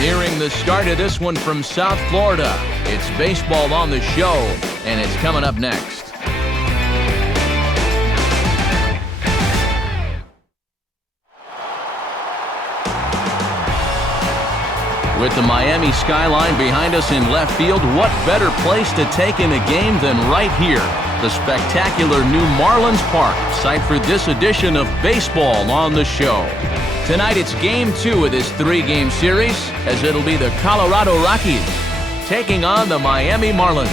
Nearing the start of this one from South Florida. It's baseball on the show, and it's coming up next. With the Miami skyline behind us in left field, what better place to take in a game than right here? The spectacular new Marlins Park, site for this edition of Baseball on the Show. Tonight it's Game 2 of this 3-game series, as it'll be the Colorado Rockies taking on the Miami Marlins.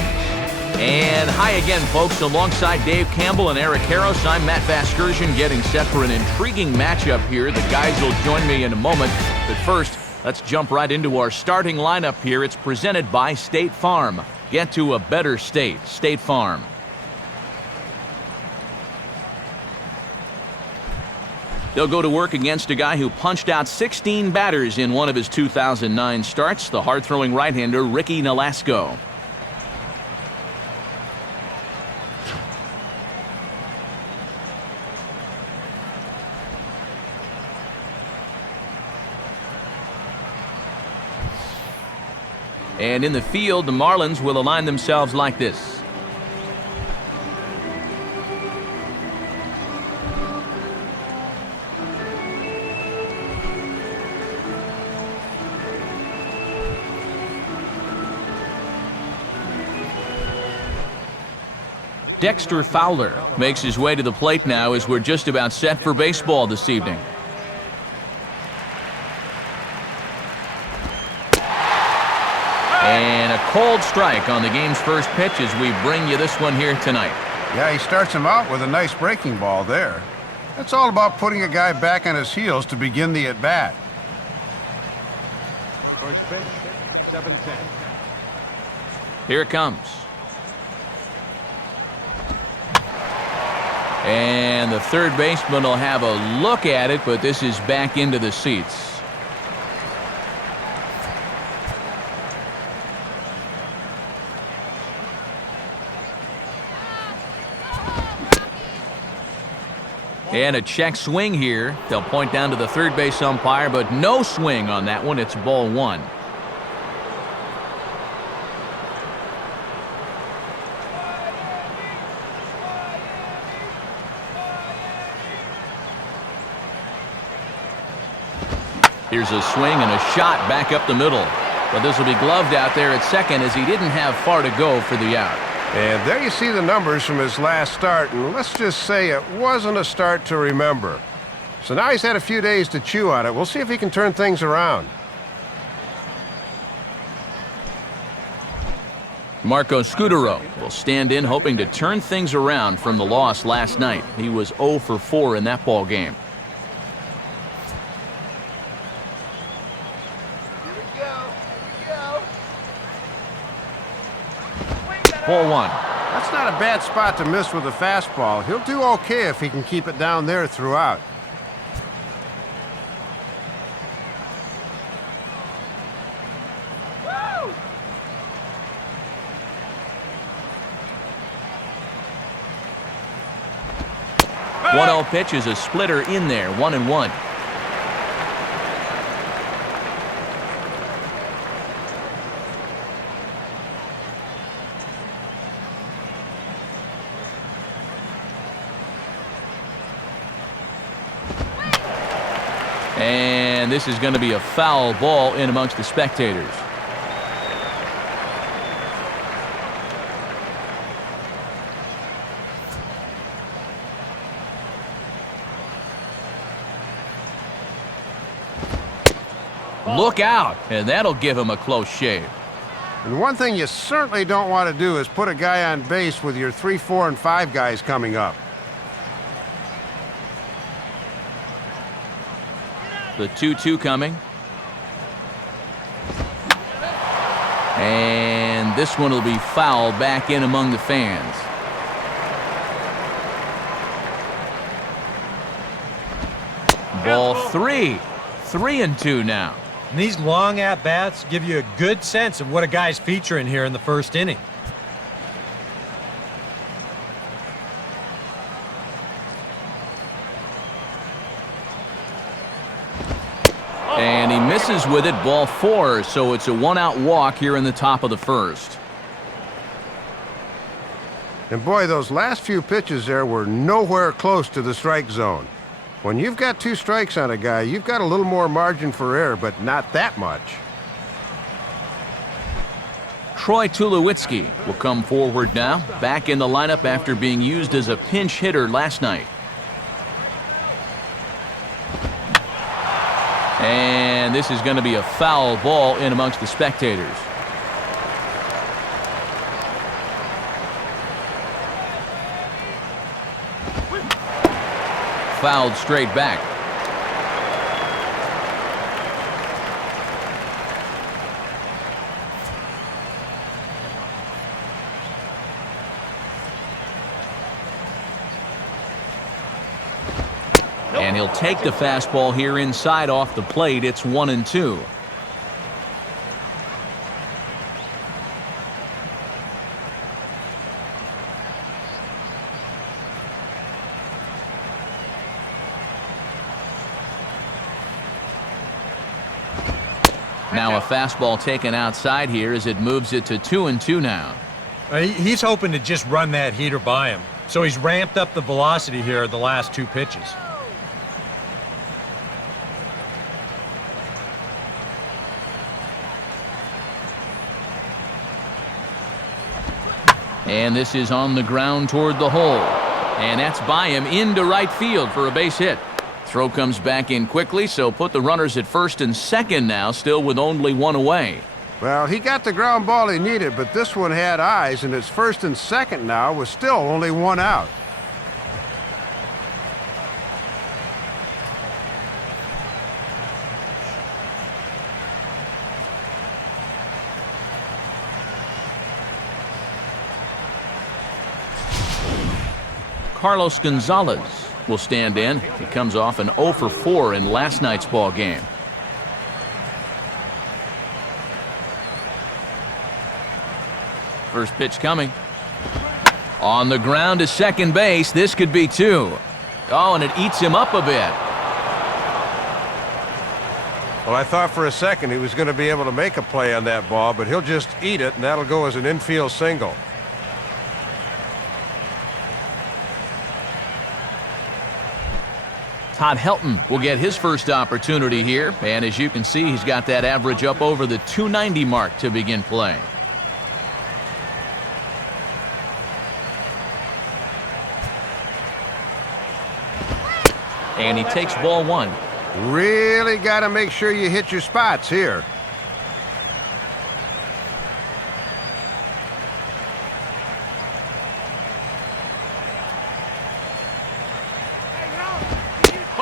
And hi again, folks. Alongside Dave Campbell and Eric Harros, I'm Matt Vasgersian, getting set for an intriguing matchup here. The guys will join me in a moment, but first, let's jump right into our starting lineup here. It's presented by State Farm. Get to a better state, State Farm. They'll go to work against a guy who punched out 16 batters in one of his 2009 starts, the hard-throwing right-hander Ricky Nolasco. And in the field, the Marlins will align themselves like this. Dexter Fowler makes his way to the plate now as we're just about set for baseball this evening. And a cold strike on the game's first pitch as we bring you this one here tonight. Yeah, he starts him out with a nice breaking ball there. That's all about putting a guy back on his heels to begin the at-bat. First pitch, 7-10. Here it comes. And the third baseman will have a look at it, but this is back into the seats. And a check swing here. They'll point down to the third base umpire, but no swing on that one. It's ball one. Here's a swing and a shot back up the middle. But this will be gloved out there at second as he didn't have far to go for the out. And there you see the numbers from his last start, and let's just say it wasn't a start to remember. So now he's had a few days to chew on it. We'll see if he can turn things around. Marco Scutaro will stand in hoping to turn things around from the loss last night. He was 0 for 4 in that ball game. Ball one. That's not a bad spot to miss with a fastball. He'll do okay if he can keep it down there throughout. Woo! 1-0 pitch is a splitter in there, 1-1. And this is going to be a foul ball in amongst the spectators. Look out, and that'll give him a close shave. And one thing you certainly don't want to do is put a guy on base with your 3, 4, and 5 guys coming up. The 2-2 coming. And this one will be foul back in among the fans. Ball 3. 3-2 now. And these long at-bats give you a good sense of what a guy's featuring here in the first inning. And he misses misses with it, ball 4, so it's a one-out walk here in the top of the first. And boy, those last few pitches there were nowhere close to the strike zone. When you've got 2 strikes on a guy, you've got a little more margin for error, but not that much. Troy Tulowitzki will come forward now, back in the lineup after being used as a pinch hitter last night. And this is going to be a foul ball in amongst the spectators. Fouled straight back. And he'll take the fastball here inside off the plate. It's 1-2. Now a fastball taken outside here as it moves it to 2-2 now. He's hoping to just run that heater by him. So he's ramped up the velocity here the last 2 pitches. And this is on the ground toward the hole. And that's by him into right field for a base hit. Throw comes back in quickly, so put the runners at first and second now, still with only 1 away. Well, he got the ground ball he needed, but this one had eyes, and it's first and second now with still only 1 out. Carlos Gonzalez will stand in. He comes off an 0 for 4 in last night's ball game. First pitch coming. On the ground to second base. This could be 2. Oh, and it eats him up a bit. Well, I thought for a second he was going to be able to make a play on that ball, but he'll just eat it, and that'll go as an infield single. Todd Helton will get his first opportunity here, and as you can see, he's got that average up over the 290 mark to begin play. And he takes ball 1. Really got to make sure you hit your spots here.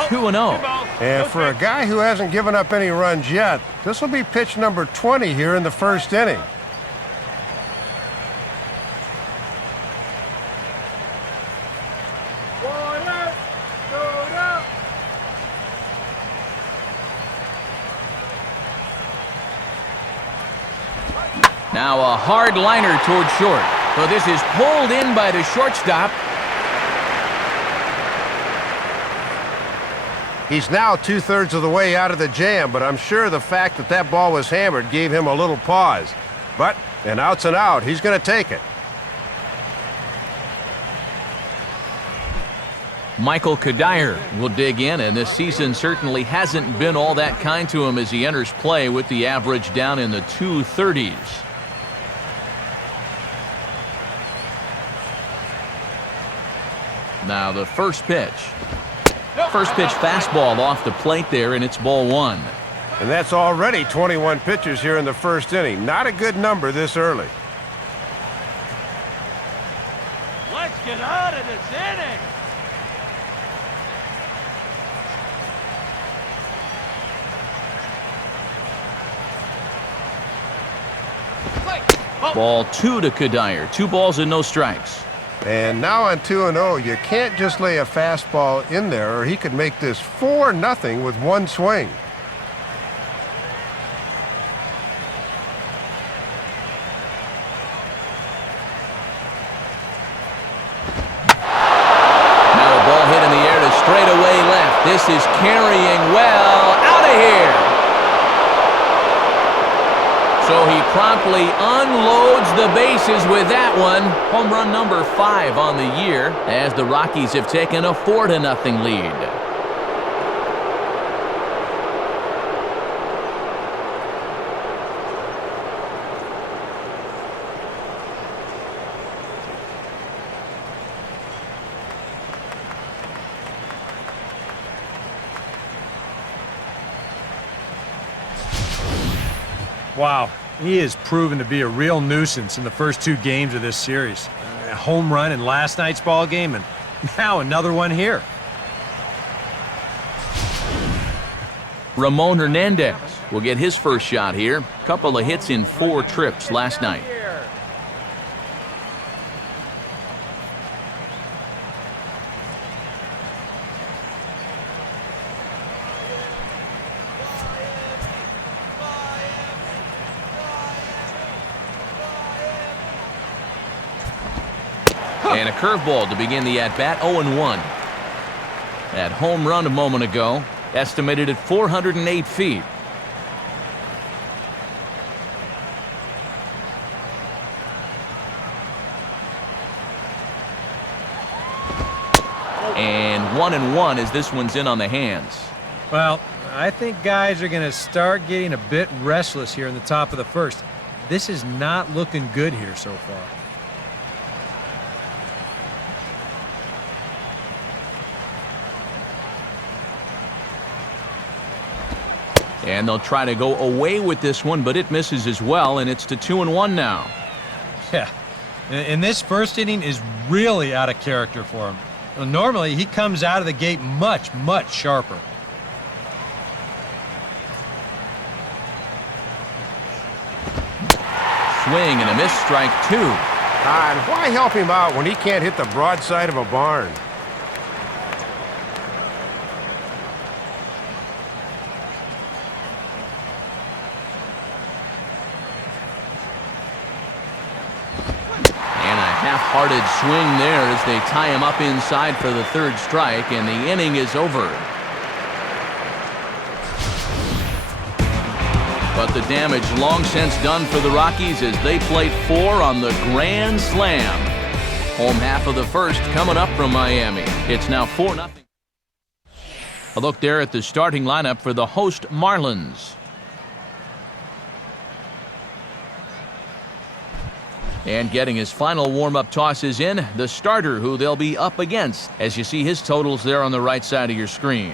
Two and 0. And for a guy who hasn't given up any runs yet, this will be pitch number 20 here in the first inning. Now a hard liner toward short. So this is pulled in by the shortstop. He's now 2/3 of the way out of the jam, but I'm sure the fact that that ball was hammered gave him a little pause. But an out's an out. He's going to take it. Michael Kadire will dig in, and this season certainly hasn't been all that kind to him as he enters play with the average down in the 230s. Now the first pitch. First pitch fastball off the plate there, and it's ball 1. And that's already 21 pitches here in the first inning. Not a good number this early. Let's get out of this inning. Ball 2 to Kadire. 2 balls and no strikes. And now on 2-0, you can't just lay a fastball in there, or he could make this 4-0 with one swing. Now a ball hit in the air. Straightaway left. This is carrying well. Out of here. So he promptly unloads the bases with that one. Home run number 5 on the year as the Rockies have taken a 4-0 lead. Wow, he has proven to be a real nuisance in the first 2 games of this series. A home run in last night's ball game, and now another one here. Ramon Hernandez will get his first shot here. Couple of hits in 4 trips last night. And a curveball to begin the at-bat, 0-1. That home run a moment ago, estimated at 408 feet. And 1-1 as this one's in on the hands. Well, I think guys are going to start getting a bit restless here in the top of the first. This is not looking good here so far. And they'll try to go away with this one, but it misses as well, and it's to 2-1 now. Yeah, and this first inning is really out of character for him. Well, normally, he comes out of the gate much, much sharper. Swing and a miss, strike 2. And why help him out when he can't hit the broadside of a barn? Half-hearted swing there as they tie him up inside for the 3rd strike, and the inning is over. But the damage long since done for the Rockies as they plate 4 on the grand slam. Home half of the first coming up from Miami. It's now 4-0. A look there at the starting lineup for the host Marlins. And getting his final warm-up tosses in, the starter who they'll be up against, as you see his totals there on the right side of your screen.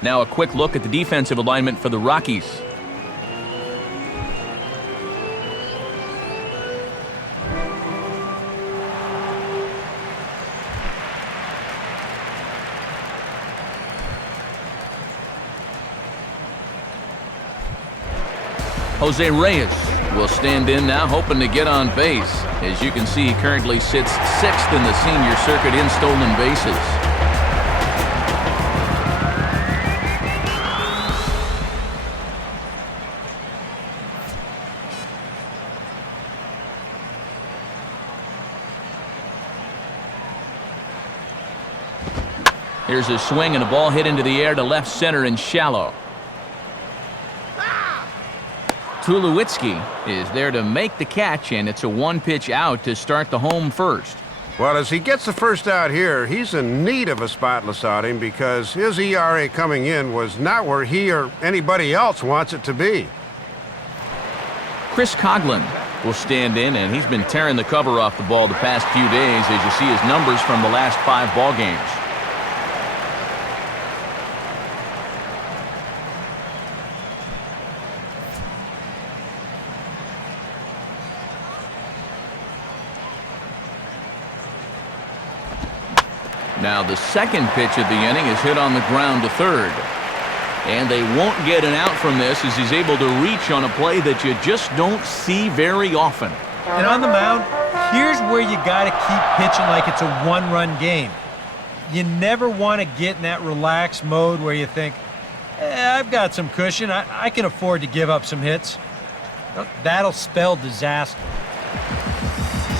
Now a quick look at the defensive alignment for the Rockies. Jose Reyes will stand in now, hoping to get on base. As you can see, he currently sits 6th in the senior circuit in stolen bases. Here's a swing and a ball hit into the air to left center and shallow. Tulowitzki is there to make the catch, and it's a 1-pitch out to start the home first. Well, as he gets the first out here, he's in need of a spotless outing because his ERA coming in was not where he or anybody else wants it to be. Chris Coghlan will stand in, and he's been tearing the cover off the ball the past few days as you see his numbers from the last 5 ball games. Now the second pitch of the inning is hit on the ground to third. And they won't get an out from this as he's able to reach on a play that you just don't see very often. And on the mound, here's where you got to keep pitching like it's a 1-run game. You never want to get in that relaxed mode where you think, I've got some cushion. I can afford to give up some hits. That'll spell disaster.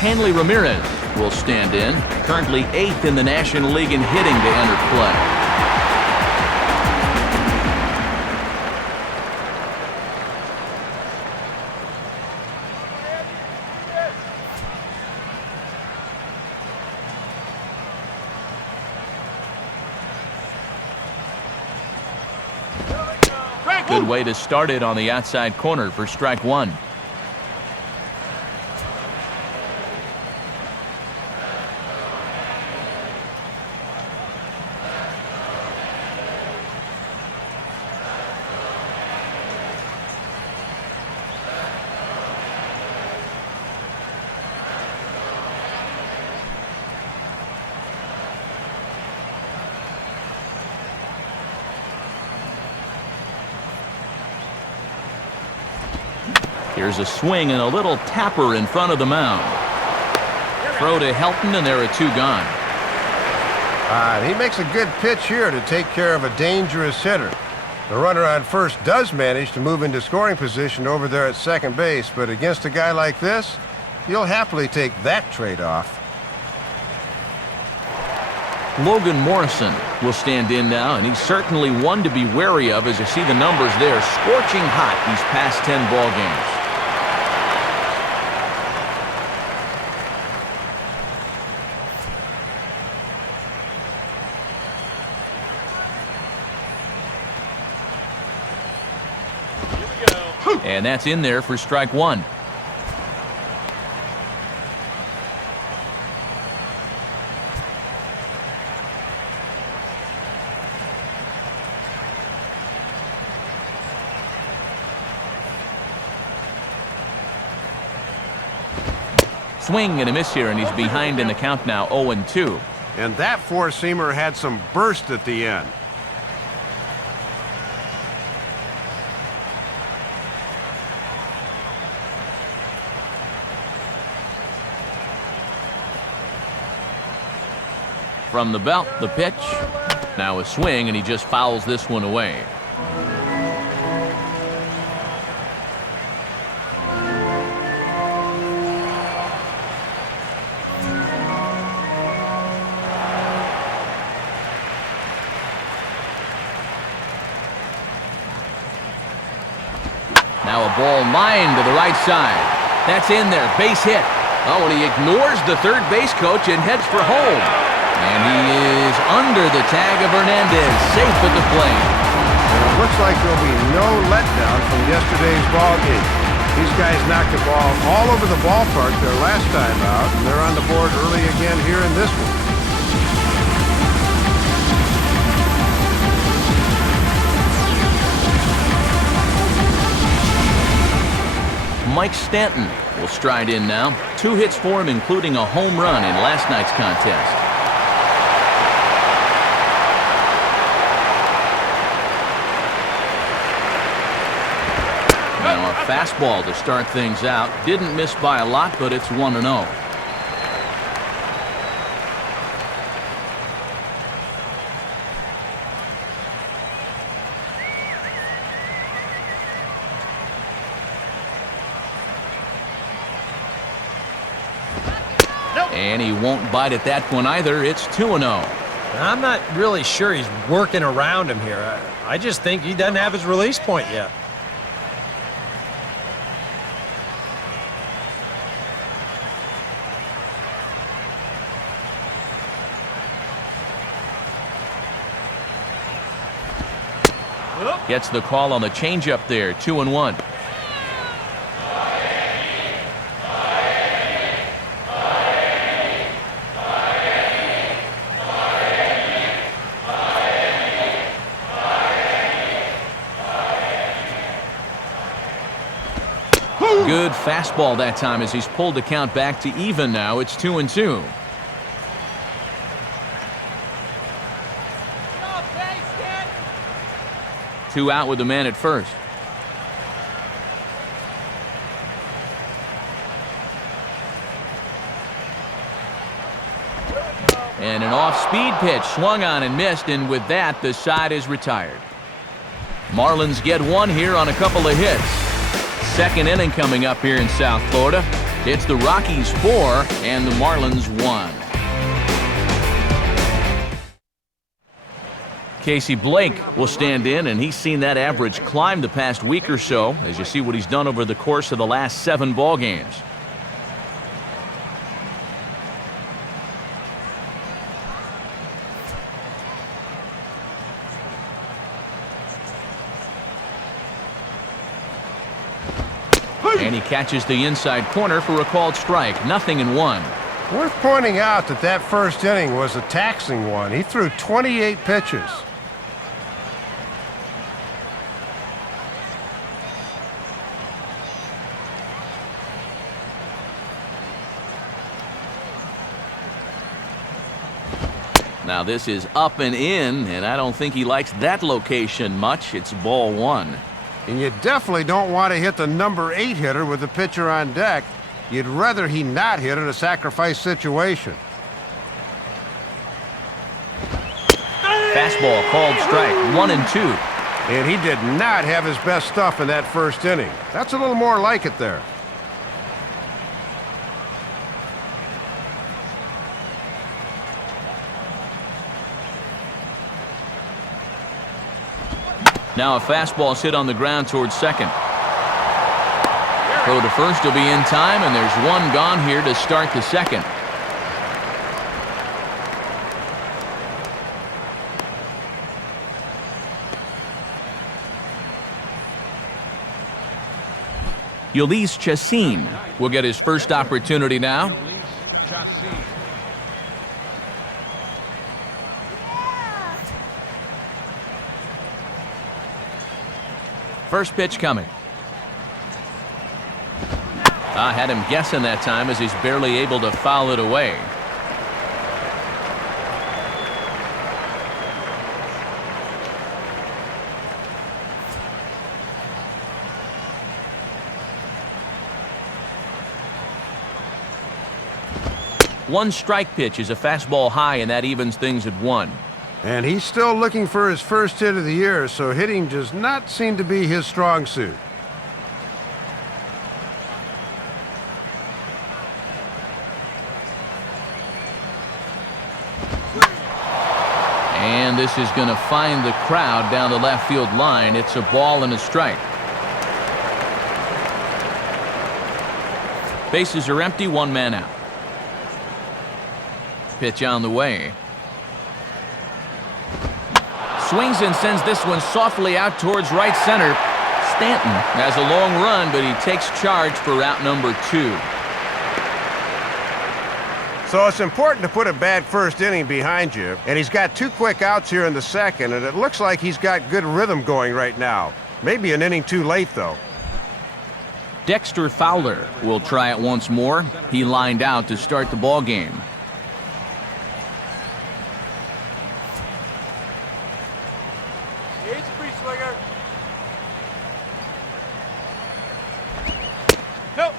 Hanley Ramirez will stand in, currently 8th in the National League in hitting to enter play. Good way to start it on the outside corner for strike one. Here's a swing and a little tapper in front of the mound. Throw to Helton, and there are two gone. He makes a good pitch here to take care of a dangerous hitter. The runner on first does manage to move into scoring position over there at second base, but against a guy like this, you'll happily take that trade-off. Logan Morrison will stand in now, and he's certainly one to be wary of as you see the numbers there. Scorching hot these past 10 ball games. And that's in there for strike one. Swing and a miss here, and he's behind in the count now, 0-2. And that four-seamer had some burst at the end. From the belt, the pitch. Now a swing, and he just fouls this one away. Now a ball lined to the right side. That's in there, base hit. Oh, and he ignores the third base coach and heads for home. And he is under the tag of Hernandez, safe at the plate. And it looks like there'll be no letdown from yesterday's ball game. These guys knocked the ball all over the ballpark their last time out, and they're on the board early again here in this one. Mike Stanton will stride in now. 2 hits for him, including a home run in last night's contest. Now a fastball to start things out. Didn't miss by a lot, but it's 1-0. And he won't bite at that one either. It's 2-0. I'm not really sure he's working around him here. I just think he doesn't have his release point yet. Gets the call on the changeup there. 2-1. Good fastball that time as he's pulled the count back to even now. It's 2-2. Two out with the man at first. And an off-speed pitch swung on and missed, and with that, the side is retired. Marlins get one here on a couple of hits. Second inning coming up here in South Florida. It's the Rockies 4 and the Marlins 1. Casey Blake will stand in, and he's seen that average climb the past week or so as you see what he's done over the course of the last 7 ball games. And he catches the inside corner for a called strike. 0-1. Worth pointing out that that first inning was a taxing one. He threw 28 pitches. Now this is up and in, and I don't think he likes that location much. It's ball 1. And you definitely don't want to hit the number 8 hitter with the pitcher on deck. You'd rather he not hit in a sacrifice situation. Fastball called strike. 1-2. And he did not have his best stuff in that first inning. That's a little more like it there. Now a fastball hit on the ground towards second. Throw to first will be in time, and there's one gone here to start the second. Ulysses Chassin will get his first opportunity now. First pitch coming. I had him guessing that time as he's barely able to foul it away. One strike pitch is a fastball high, and that evens things at 1. And he's still looking for his first hit of the year, so hitting does not seem to be his strong suit. And this is going to find the crowd down the left field line. It's a ball and a strike. Bases are empty, 1 man out. Pitch on the way. Swings and sends this one softly out towards right center. Stanton has a long run, but he takes charge for out number 2. So it's important to put a bad first inning behind you, and he's got 2 quick outs here in the second, and it looks like he's got good rhythm going right now. Maybe an inning too late, though. Dexter Fowler will try it once more. He lined out to start the ball game.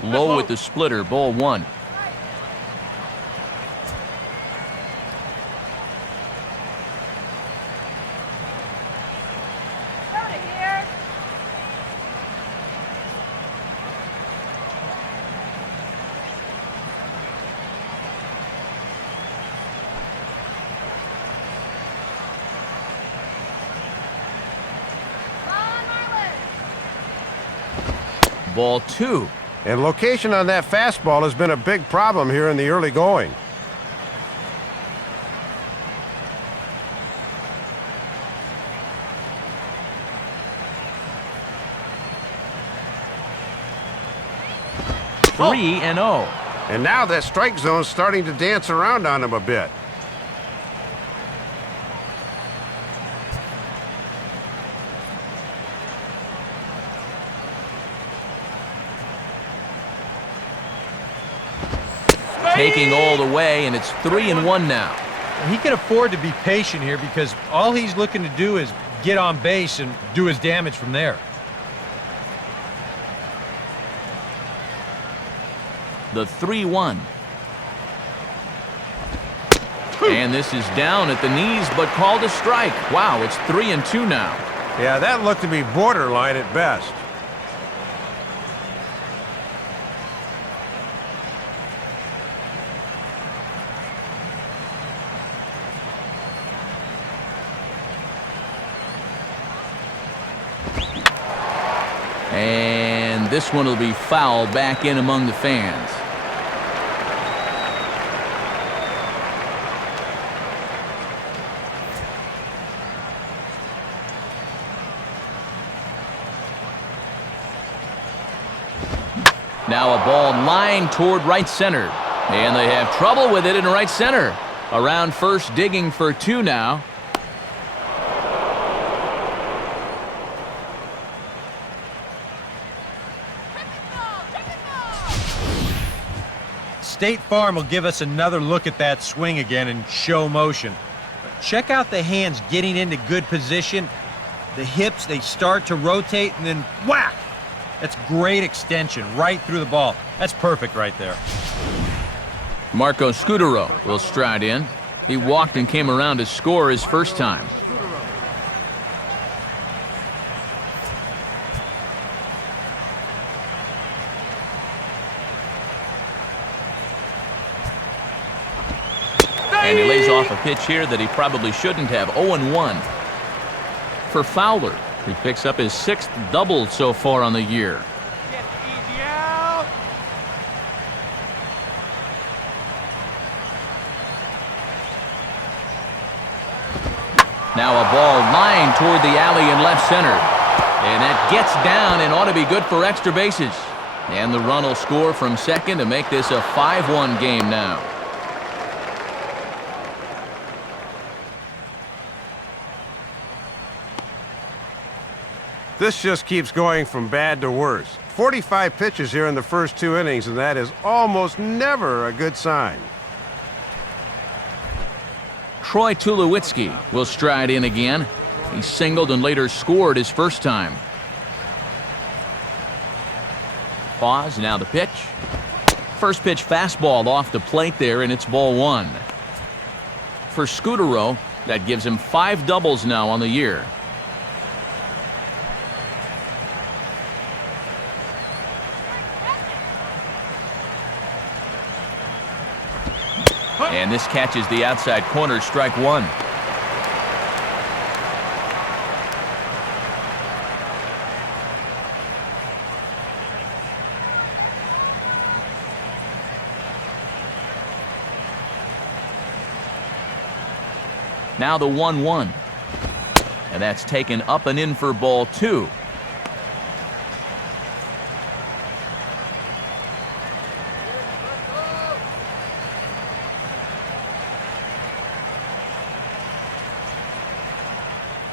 Low with the splitter, ball 1. Ball 2. And location on that fastball has been a big problem here in the early going. Oh. 3-0. And now that strike zone's starting to dance around on him a bit. Taking all the way, and it's 3-1 now. He can afford to be patient here because all he's looking to do is get on base and do his damage from there. The 3-1. And this is down at the knees, but called a strike. Wow, it's 3-2 now. Yeah, that looked to be borderline at best. this one will be fouled back in among the fans. Now a ball lined toward right center. And they have trouble with it in right center. Around first, digging for two now. State Farm will give us another look at that swing again in show motion. Check out the hands getting into good position. The hips, they start to rotate, and then whack! That's great extension right through the ball. That's perfect right there. Marco Scutaro will stride in. He walked and came around to score his first time. And he lays off a pitch here that he probably shouldn't have. 0-1 for Fowler. He picks up his 6th double so far on the year. Get easy out. Now a ball lined toward the alley in left center. And that gets down and ought to be good for extra bases. And the run will score from second to make this a 5-1 game now. This just keeps going from bad to worse. 45 pitches here in the first 2 innings, and that is almost never a good sign. Troy Tulowitzki will stride in again. He singled and later scored his first time. Pause, now the pitch. First pitch fastball off the plate there, and it's ball 1. For Scutaro, that gives him 5 doubles now on the year. And this catches the outside corner, strike 1. Now the 1-1. And that's taken up and in for ball 2.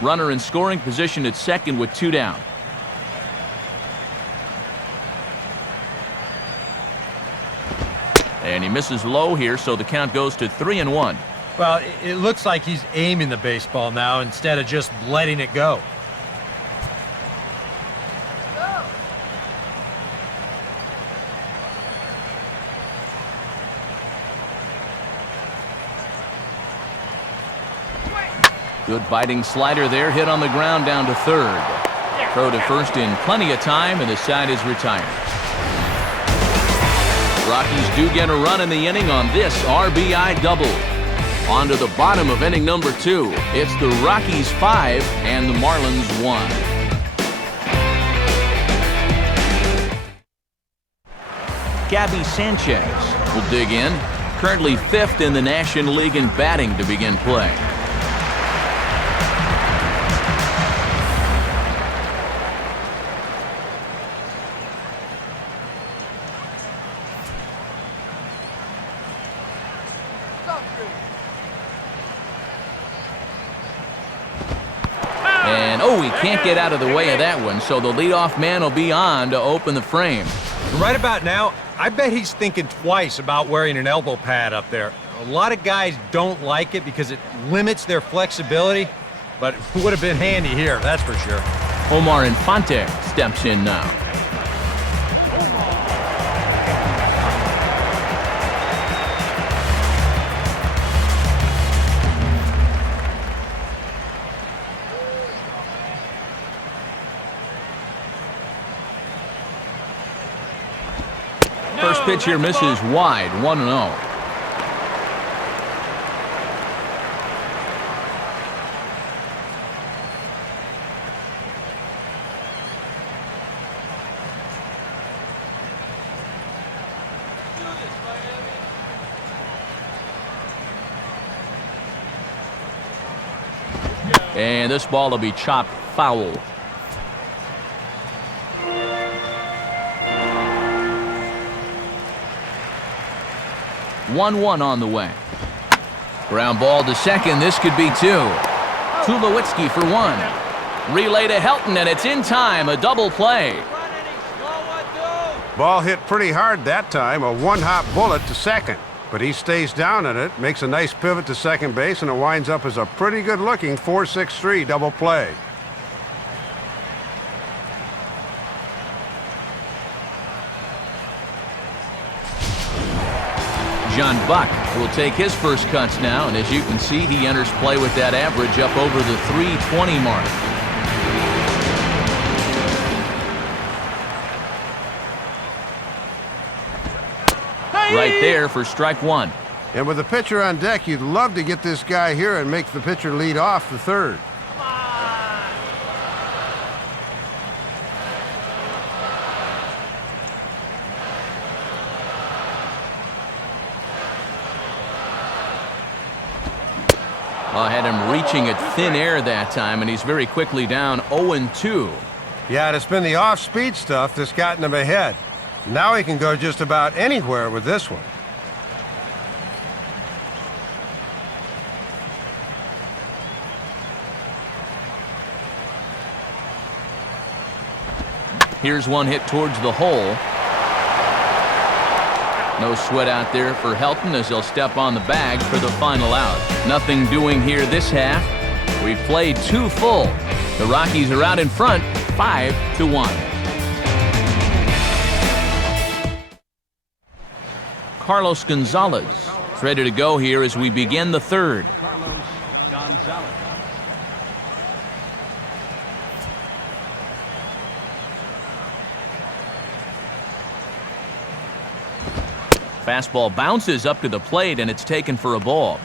Runner in scoring position at second with 2 down. And he misses low here, so the count goes to 3-1. Well, it looks like he's aiming the baseball now instead of just letting it go. Good biting slider there, hit on the ground down to third. Throw to first in plenty of time, and the side is retired. Rockies do get a run in the inning on this RBI double. On to the bottom of inning number 2. It's the Rockies 5 and the Marlins 1. Gabby Sanchez will dig in. Currently 5th in the National League in batting to begin play. He can't get out of the way of that one, so the leadoff man will be on to open the frame. Right about now, I bet he's thinking twice about wearing an elbow pad up there. A lot of guys don't like it because it limits their flexibility, but it would have been handy here, that's for sure. Omar Infante steps in now. First pitch here misses wide, 1-0. And this ball will be chopped foul. One on the way. Ground ball to second. This could be two. Tulowitzki for one. Relay to Helton, and it's in time. A double play. Ball hit pretty hard that time, a one-hop bullet to second. But he stays down in it, makes a nice pivot to second base, and it winds up as a pretty good-looking 4-6-3 double play. John Buck will take his first cuts now, and as you can see, he enters play with that average up over the 320 mark. Right there for strike one. And with the pitcher on deck, you'd love to get this guy here and make the pitcher lead off the third. Well, I had him reaching at thin air that time, and he's very quickly down 0-2. Yeah, and it's been the off-speed stuff that's gotten him ahead. Now he can go just about anywhere with this one. Here's one hit towards the hole. No sweat out there for Helton as he'll step on the bag for the final out. Nothing doing here this half. We've played 2 full. The Rockies are out in front, 5-1. Carlos Gonzalez is ready to go here as we begin the third. Carlos Gonzalez. Fastball bounces up to the plate, and it's taken for a ball.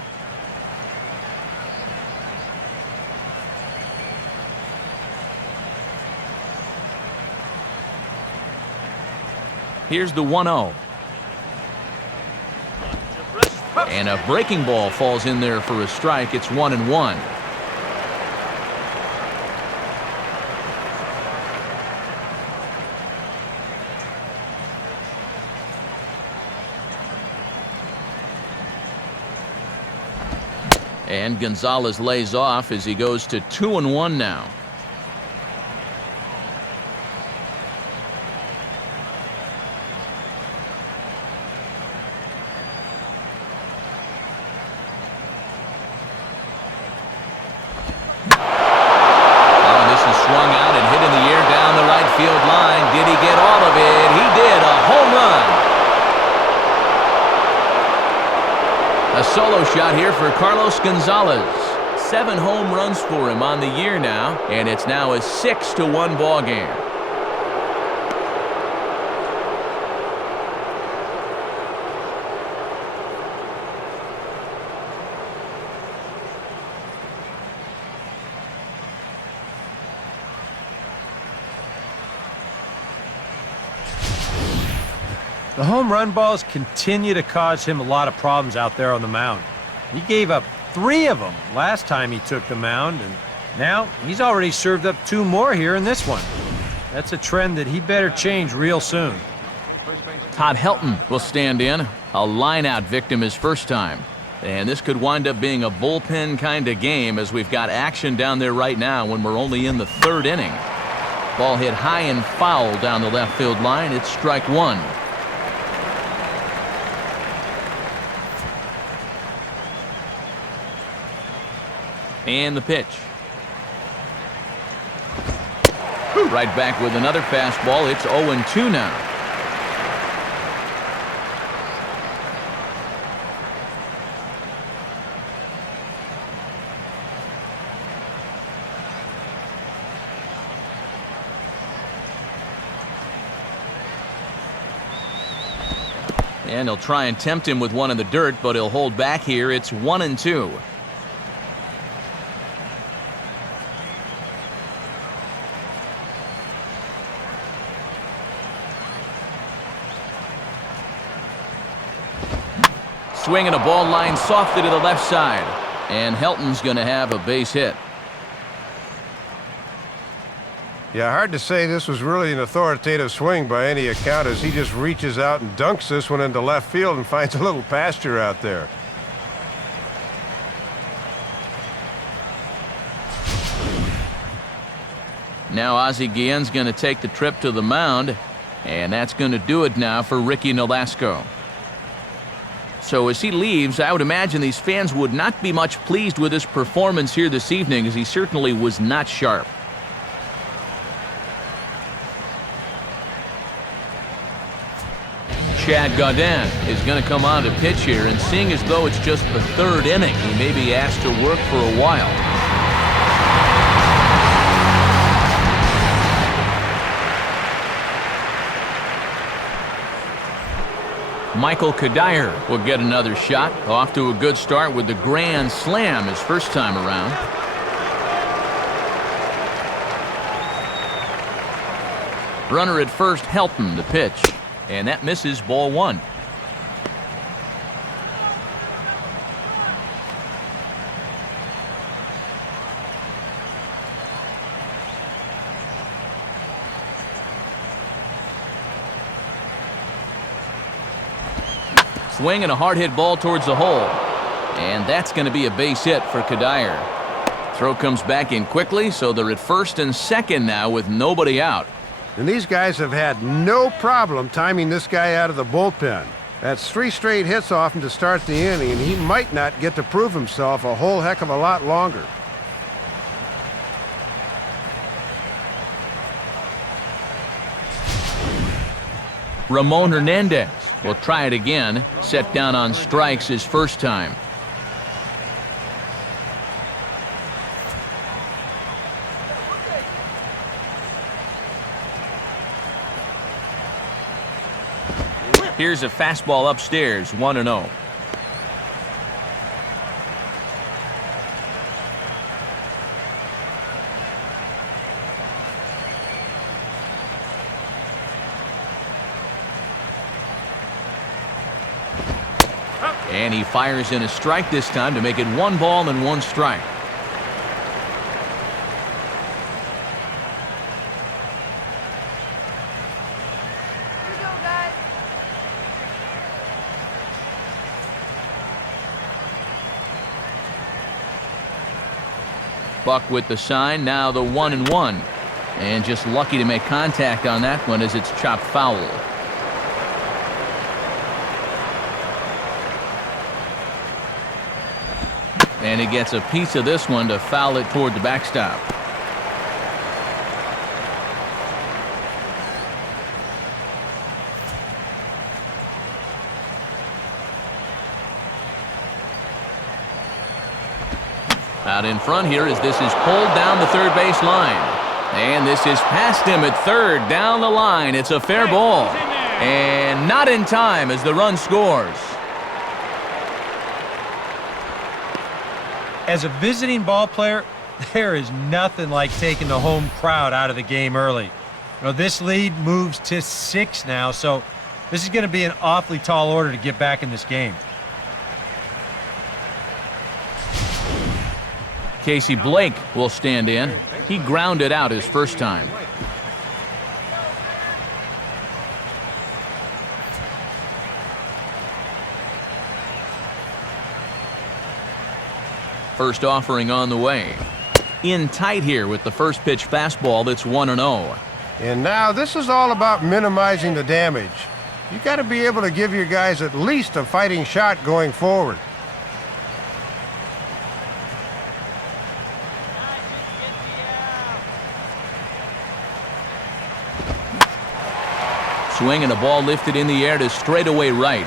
Here's the 1-0. And a breaking ball falls in there for a strike. It's 1-1. And Gonzalez lays off as he goes to 2-1 now. A solo shot here for Carlos Gonzalez. 7 home runs for him on the year now, and it's now a 6-1 ball game. The home run balls continue to cause him a lot of problems out there on the mound. He gave up 3 of them last time he took the mound, and now he's already served up 2 more here in this one. That's a trend that he better change real soon. Todd Helton will stand in. A line-out victim his first time. And this could wind up being a bullpen kind of game as we've got action down there right now when we're only in the 3rd inning. Ball hit high and foul down the left field line. It's strike 1. And the pitch. Right back with another fastball. It's 0-2 now. And he'll try and tempt him with one in the dirt, but he'll hold back here. It's 1-2. Swinging a ball line softly to the left side. And Helton's going to have a base hit. Yeah, hard to say this was really an authoritative swing by any account, as he just reaches out and dunks this one into left field and finds a little pasture out there. Now Ozzie Guillen's going to take the trip to the mound, and that's going to do it now for Ricky Nolasco. So as he leaves, I would imagine these fans would not be much pleased with his performance here this evening, as he certainly was not sharp. Chad Gaudin is going to come on to pitch here, and seeing as though it's just the third inning, he may be asked to work for a while. Michael Kadire will get another shot. Off to a good start with the grand slam his first time around. Runner at first, Helton, the pitch. And that misses, ball one. Swing and a hard hit ball towards the hole. And that's going to be a base hit for Kadire. Throw comes back in quickly, so they're at first and second now with nobody out. And these guys have had no problem timing this guy out of the bullpen. That's 3 straight hits off him to start the inning, and he might not get to prove himself a whole heck of a lot longer. Ramon Hernandez will try it again, set down on strikes his first time. Here's a fastball upstairs, 1-0. And he fires in a strike this time to make it 1 ball and 1 strike. Buck with the sign, now the 1-1. And just lucky to make contact on that one as it's chopped foul. And he gets a piece of this one to foul it toward the backstop. Out in front here as this is pulled down the third base line. And this is past him at third, down the line. It's a fair ball. And not in time as the run scores. As a visiting ball player, there is nothing like taking the home crowd out of the game early. This lead moves to 6 now, so this is going to be an awfully tall order to get back in this game. Casey Blake will stand in. He grounded out his first time. First offering on the way. In tight here with the first pitch fastball that's 1-0. And now this is all about minimizing the damage. You got to be able to give your guys at least a fighting shot going forward. Swing and a ball lifted in the air to straightaway right.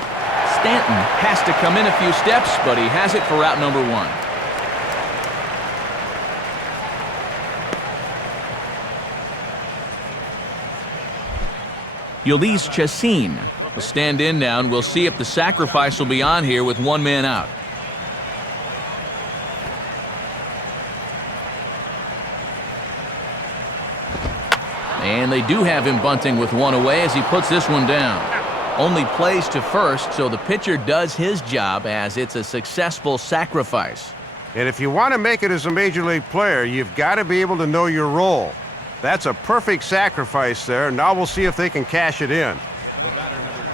Stanton has to come in a few steps, but he has it for out number 1. Ulysses Chacin will stand in now, and we'll see if the sacrifice will be on here with 1 man out. And they do have him bunting with 1 away as he puts this one down. Only plays to first, so the pitcher does his job as it's a successful sacrifice. And if you want to make it as a major league player, you've got to be able to know your role. That's a perfect sacrifice there. Now we'll see if they can cash it in.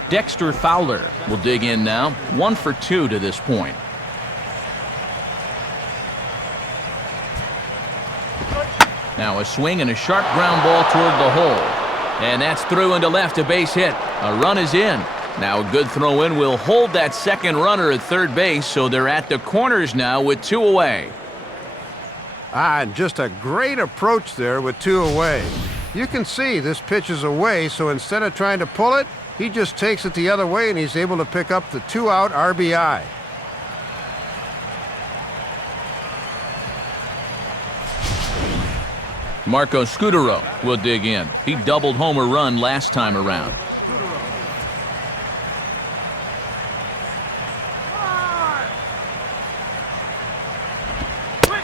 Dexter Fowler will dig in now. 1 for 2 to this point. Now a swing and a sharp ground ball toward the hole. And that's through into left, a base hit. A run is in. Now a good throw in will hold that second runner at third base, so they're at the corners now with 2 away. And just a great approach there with 2 away. You can see this pitch is away, so instead of trying to pull it, he just takes it the other way and he's able to pick up the 2-out RBI. Marco Scudero will dig in. He doubled homer run last time around.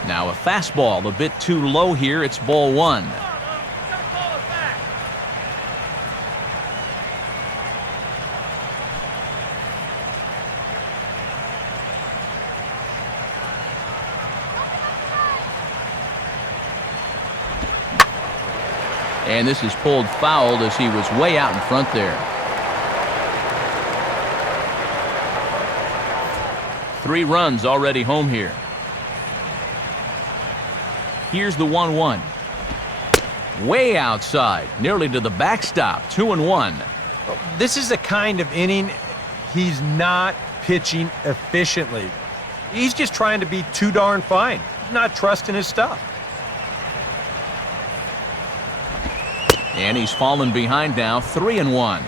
Now a fastball, a bit too low here. It's ball 1. And this is pulled foul as he was way out in front there. 3 runs already home here. Here's the 1-1. Way outside, nearly to the backstop. 2-1. This is the kind of inning he's not pitching efficiently. He's just trying to be too darn fine. He's not trusting his stuff. And he's fallen behind now, 3-1.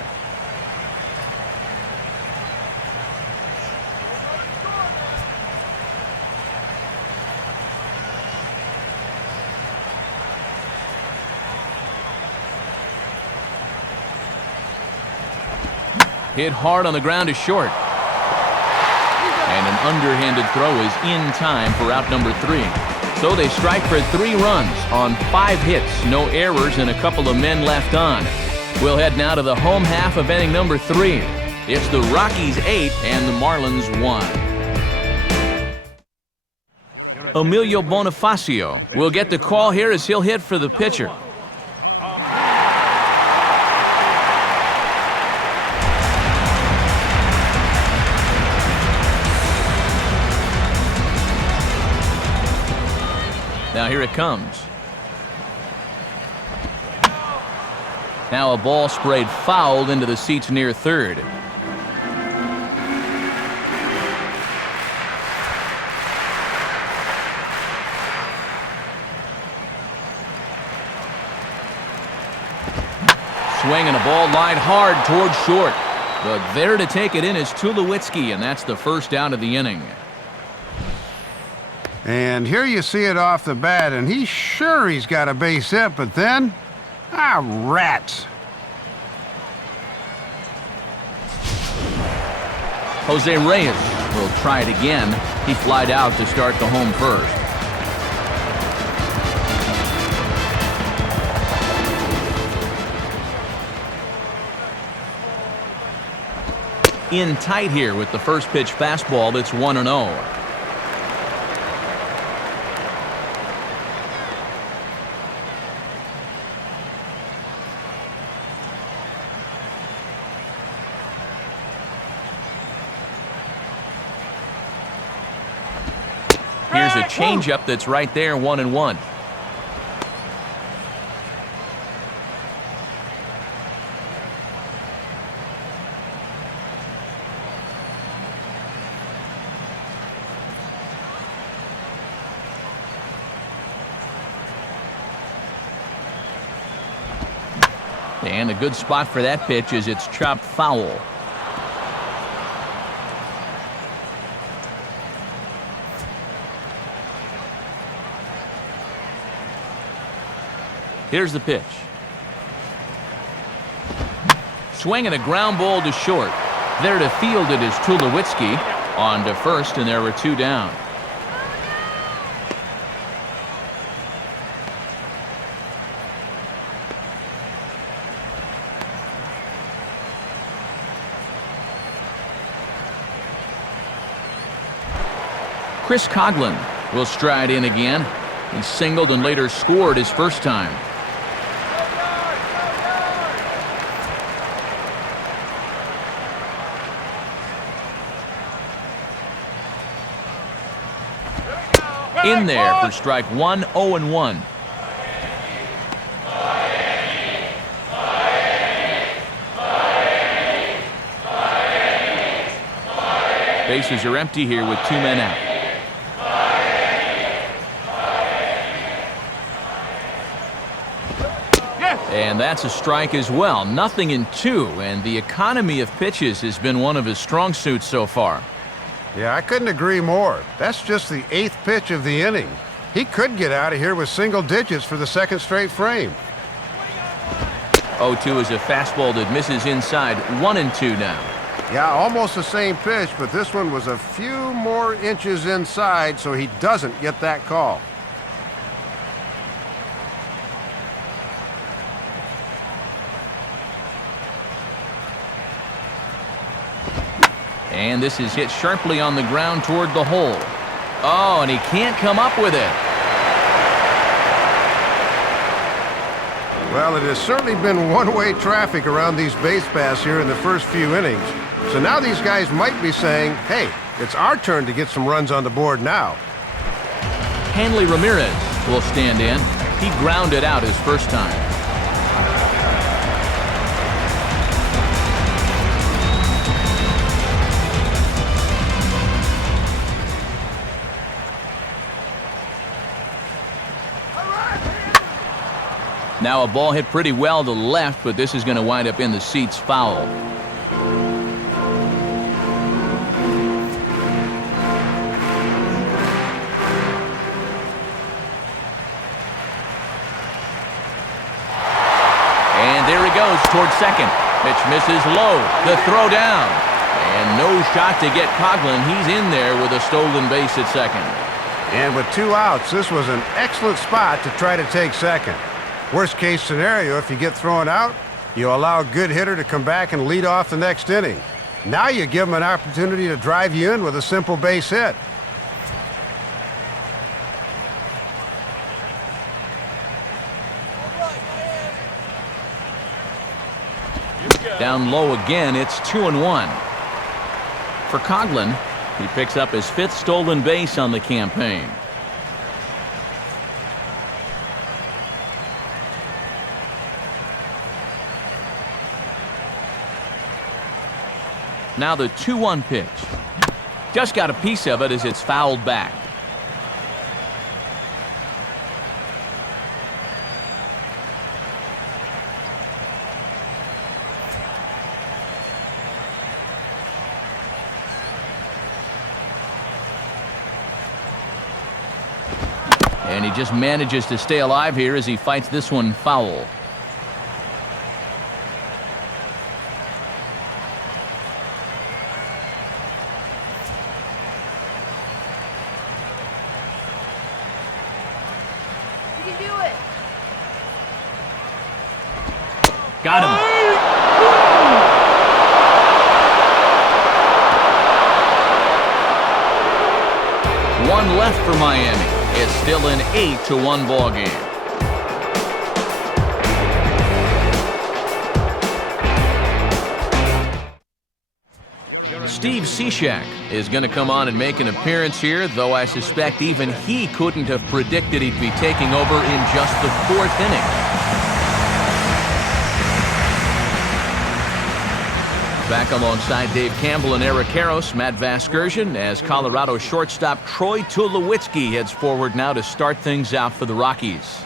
Hit hard on the ground is short. And an underhanded throw is in time for out number 3. So they strike for 3 runs on 5 hits, no errors, and a couple of men left on. We'll head now to the home half of inning number 3. It's the Rockies 8 and the Marlins 1. Emilio Bonifacio will get the call here as he'll hit for the pitcher. Now here it comes. Now a ball sprayed foul into the seats near third. Swing and a ball lined hard toward short. But there to take it in is Tulowitzki, and that's the first out of the inning. And here you see it off the bat, and he's sure he's got a base hit, but then, rats. Jose Reyes will try it again. He flied out to start the home first. In tight here with the first pitch fastball that's 1-0. Here's a changeup that's right there, 1-1. And a good spot for that pitch is it's chopped foul. Here's the pitch. Swing and a ground ball to short. There to field it is Tulowitzki. On to first, and there were 2 down. Chris Coghlan will stride in again. He singled and later scored his first time. In there for strike one, 0-1. Bases are empty here with 2 men out. And that's a strike as well. Nothing in 2, and the economy of pitches has been one of his strong suits so far. Yeah, I couldn't agree more. That's just the 8th pitch of the inning. He could get out of here with single digits for the 2nd straight frame. 0-2 is a fastball that misses inside. 1-2 now. Yeah, almost the same pitch, but this one was a few more inches inside, so he doesn't get that call. And this is hit sharply on the ground toward the hole. Oh, and he can't come up with it. Well, it has certainly been one-way traffic around these base paths here in the first few innings. So now these guys might be saying, hey, it's our turn to get some runs on the board now. Hanley Ramirez will stand in. He grounded out his first time. Now a ball hit pretty well to left, but this is going to wind up in the seats foul. And there he goes towards second. Pitch misses low. The throw down. And no shot to get Coghlan. He's in there with a stolen base at second. And with 2 outs, this was an excellent spot to try to take second. Worst case scenario, if you get thrown out, you allow a good hitter to come back and lead off the next inning. Now you give him an opportunity to drive you in with a simple base hit. Down low again, it's 2-1. For Coghlan, he picks up his 5th stolen base on the campaign. Now the 2-1 pitch. Just got a piece of it as it's fouled back. And he just manages to stay alive here as he fights this one foul. Got him. One left for Miami. It's still an 8-1 ball game. Steve Cishek is going to come on and make an appearance here, though I suspect even he couldn't have predicted he'd be taking over in just the 4th inning. Back alongside Dave Campbell and Eric Karros, Matt Vasgersian, as Colorado shortstop Troy Tulowitzki heads forward now to start things out for the Rockies.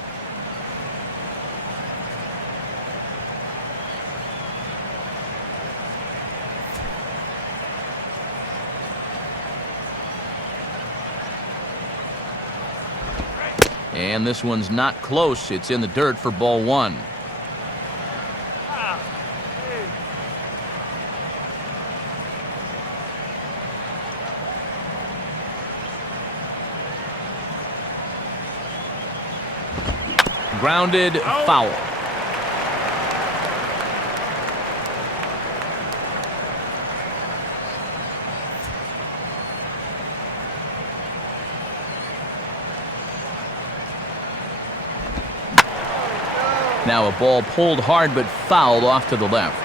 And this one's not close. It's in the dirt for ball 1. Grounded, foul. Now a ball pulled hard but fouled off to the left.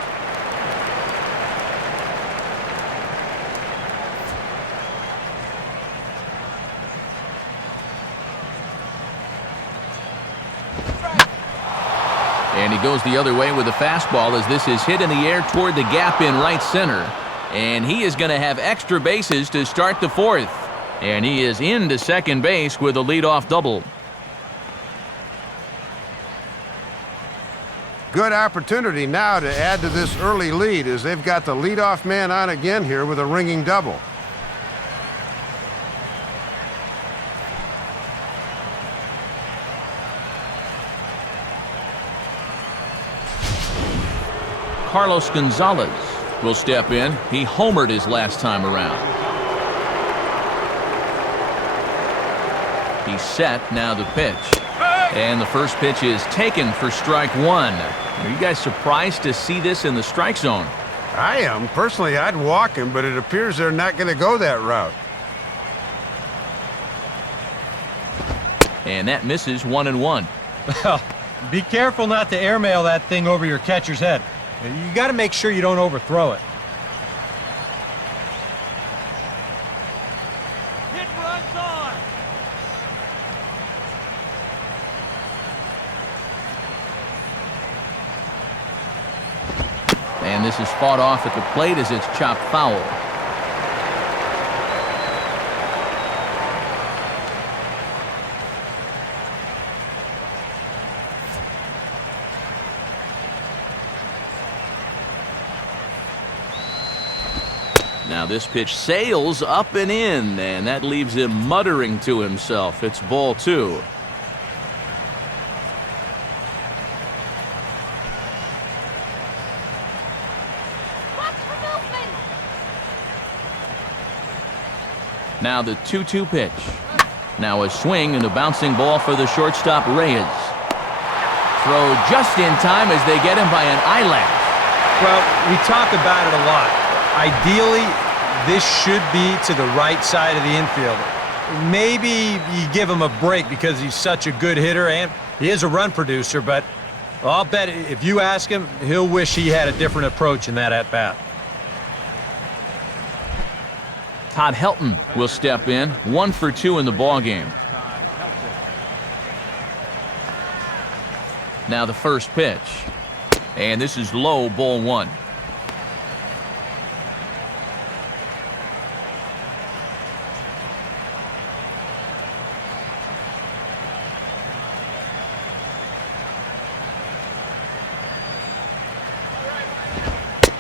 And he goes the other way with a fastball as this is hit in the air toward the gap in right center. And he is going to have extra bases to start the fourth. And he is into second base with a leadoff double. Good opportunity now to add to this early lead as they've got the leadoff man on again here with a ringing double. Carlos Gonzalez will step in. He homered his last time around. He's set, now the pitch. And the first pitch is taken for strike one. Are you guys surprised to see this in the strike zone? I am. Personally, I'd walk him, but it appears they're not going to go that route. And that misses 1-1. Well, be careful not to airmail that thing over your catcher's head. You got to make sure you don't overthrow it. Hit runs on. And this is fought off at the plate as it's chopped foul. Now this pitch sails up and in, and that leaves him muttering to himself. It's ball two. Now the 2-2 pitch. Now a swing and a bouncing ball for the shortstop Reyes. Throw just in time as they get him by an eyelash. Well, we talk about it a lot. Ideally, this should be to the right side of the infield. Maybe you give him a break because he's such a good hitter and he is a run producer, but I'll bet if you ask him, he'll wish he had a different approach in that at-bat. Todd Helton will step in, 1 for 2 in the ballgame. Now the first pitch. And this is low, ball one.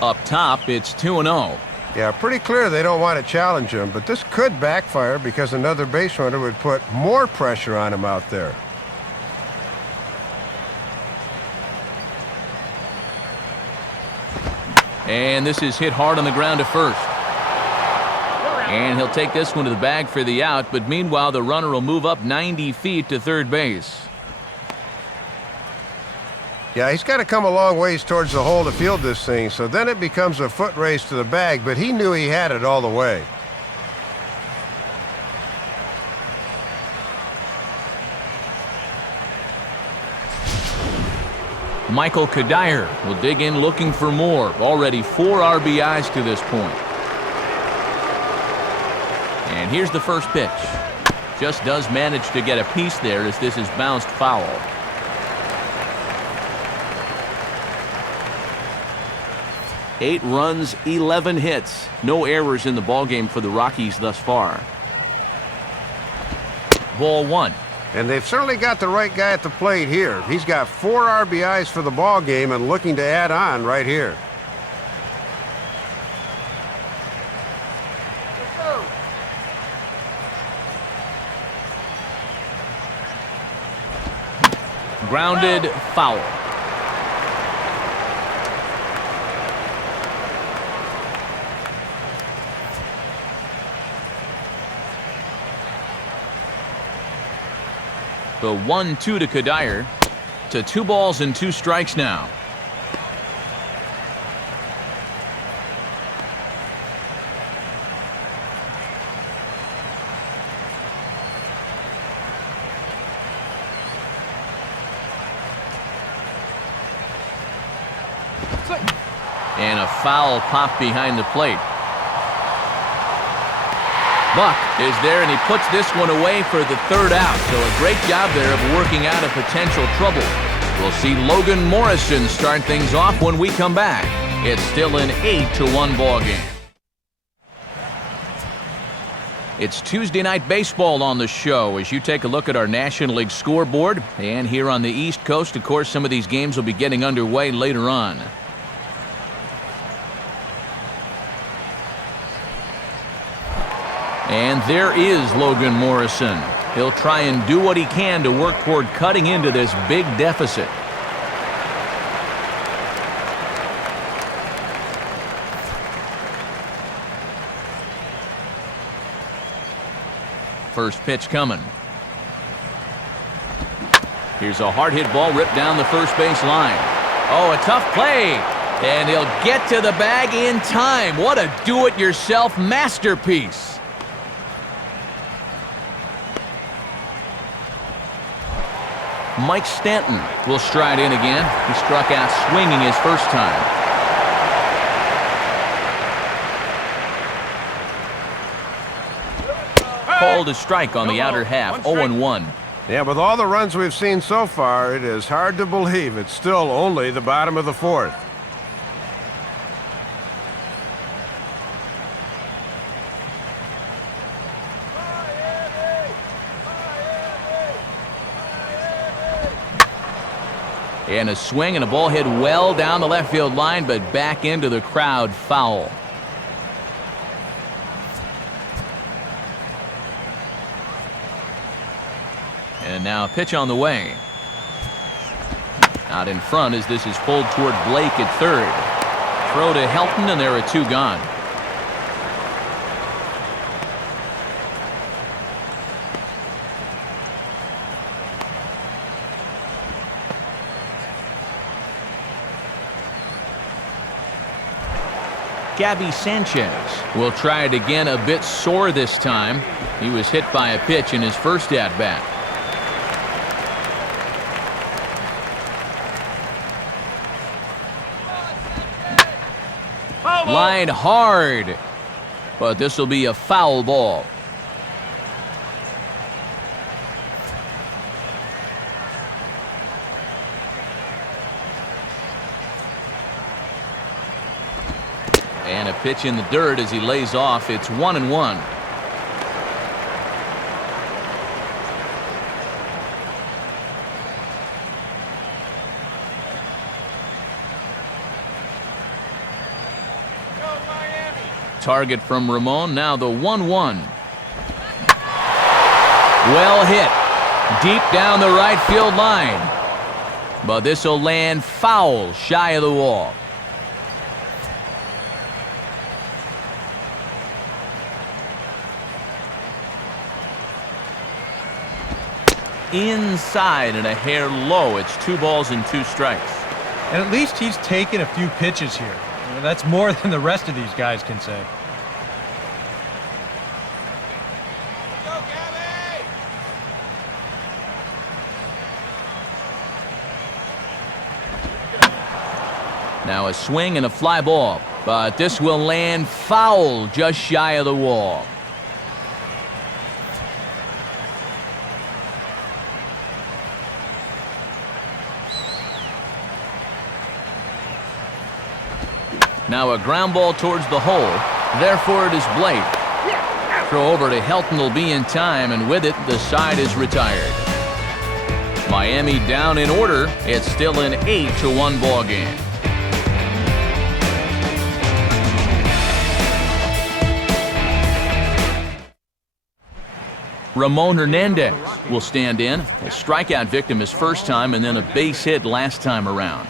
Up top, it's 2-0. Yeah, pretty clear they don't want to challenge him, but this could backfire because another base runner would put more pressure on him out there. And this is hit hard on the ground to first. And he'll take this one to the bag for the out, but meanwhile the runner will move up 90 feet to third base. Yeah, he's got to come a long ways towards the hole to field this thing, so then it becomes a foot race to the bag, but he knew he had it all the way. Michael Kadire will dig in looking for more. Already 4 RBIs to this point. And here's the first pitch. Just does manage to get a piece there as this is bounced foul. Eight runs, 11 hits. No errors in the ballgame for the Rockies thus far. Ball one. And they've certainly got the right guy at the plate here. He's got 4 RBIs for the ball game and looking to add on right here. Grounded, foul. The 1-2 to Kadire, to 2 balls and 2 strikes now. And a foul pop behind the plate. Buck is there, and he puts this one away for the 3rd out. So a great job there of working out a potential trouble. We'll see Logan Morrison start things off when we come back. It's still an 8-1 ball game. It's Tuesday Night Baseball on the show as you take a look at our National League scoreboard. And here on the East Coast, of course, some of these games will be getting underway later on. And there is Logan Morrison. He'll try and do what he can to work toward cutting into this big deficit. First pitch coming. Here's a hard hit ball ripped down the first base line. Oh, a tough play. And he'll get to the bag in time. What a do-it-yourself masterpiece. Mike Stanton will stride in again. He struck out swinging his first time. Called a strike on the outer half, 0-1. Yeah, with all the runs we've seen so far, it is hard to believe it's still only the bottom of the fourth. And a swing and a ball hit well down the left field line, but back into the crowd, foul. And now a pitch on the way. Out in front as this is pulled toward Blake at third. Throw to Helton, and there are two gone. Gabby Sanchez will try it again, a bit sore this time. He was hit by a pitch in his first at-bat. Line hard, but this will be a foul ball. And a pitch in the dirt as he lays off. It's 1-1. Target from Ramon, now the 1-1. Well hit. Deep down the right field line. But this will land foul shy of the wall. Inside and a hair low. It's 2 balls and 2 strikes. And at least he's taken a few pitches here. That's more than the rest of these guys can say. Go, Gabby! Now a swing and a fly ball, but this will land foul just shy of the wall. Now a ground ball towards the hole. Therefore it is Blake. Throw over to Helton will be in time, and with it the side is retired. Miami down in order. It's still an 8-1 ball game. Ramon Hernandez will stand in. A strikeout victim his first time and then a base hit last time around.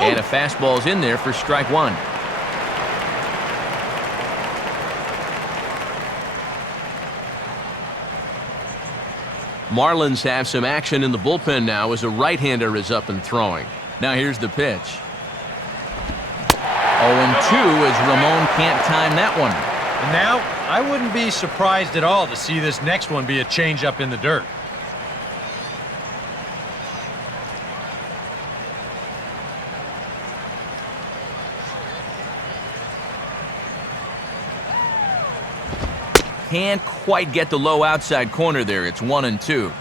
And a fastball's in there for strike 1. Marlins have some action in the bullpen now as a right-hander is up and throwing. Now here's the pitch. 0-2 as Ramon can't time that one. And now, I wouldn't be surprised at all to see this next one be a changeup in the dirt. Can't quite get the low outside corner there. It's 1-2.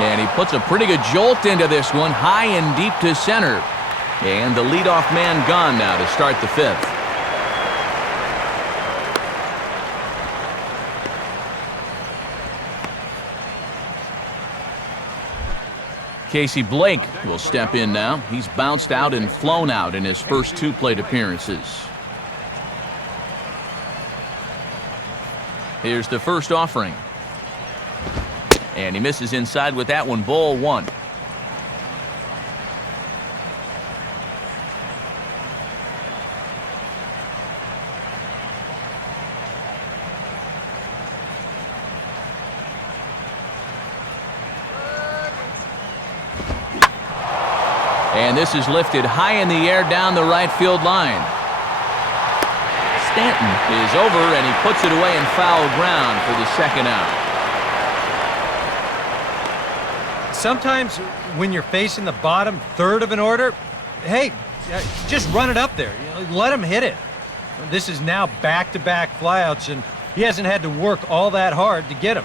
And he puts a pretty good jolt into this one, high and deep to center. And the leadoff man gone now to start the fifth. Casey Blake will step in now. He's bounced out and flown out in his first 2 plate appearances. Here's the first offering. And he misses inside with that one, ball 1. And this is lifted high in the air down the right field line. Stanton is over, and he puts it away in foul ground for the second out. Sometimes when you're facing the bottom third of an order, hey, just run it up there. Let him hit it. This is now back-to-back flyouts, and he hasn't had to work all that hard to get them.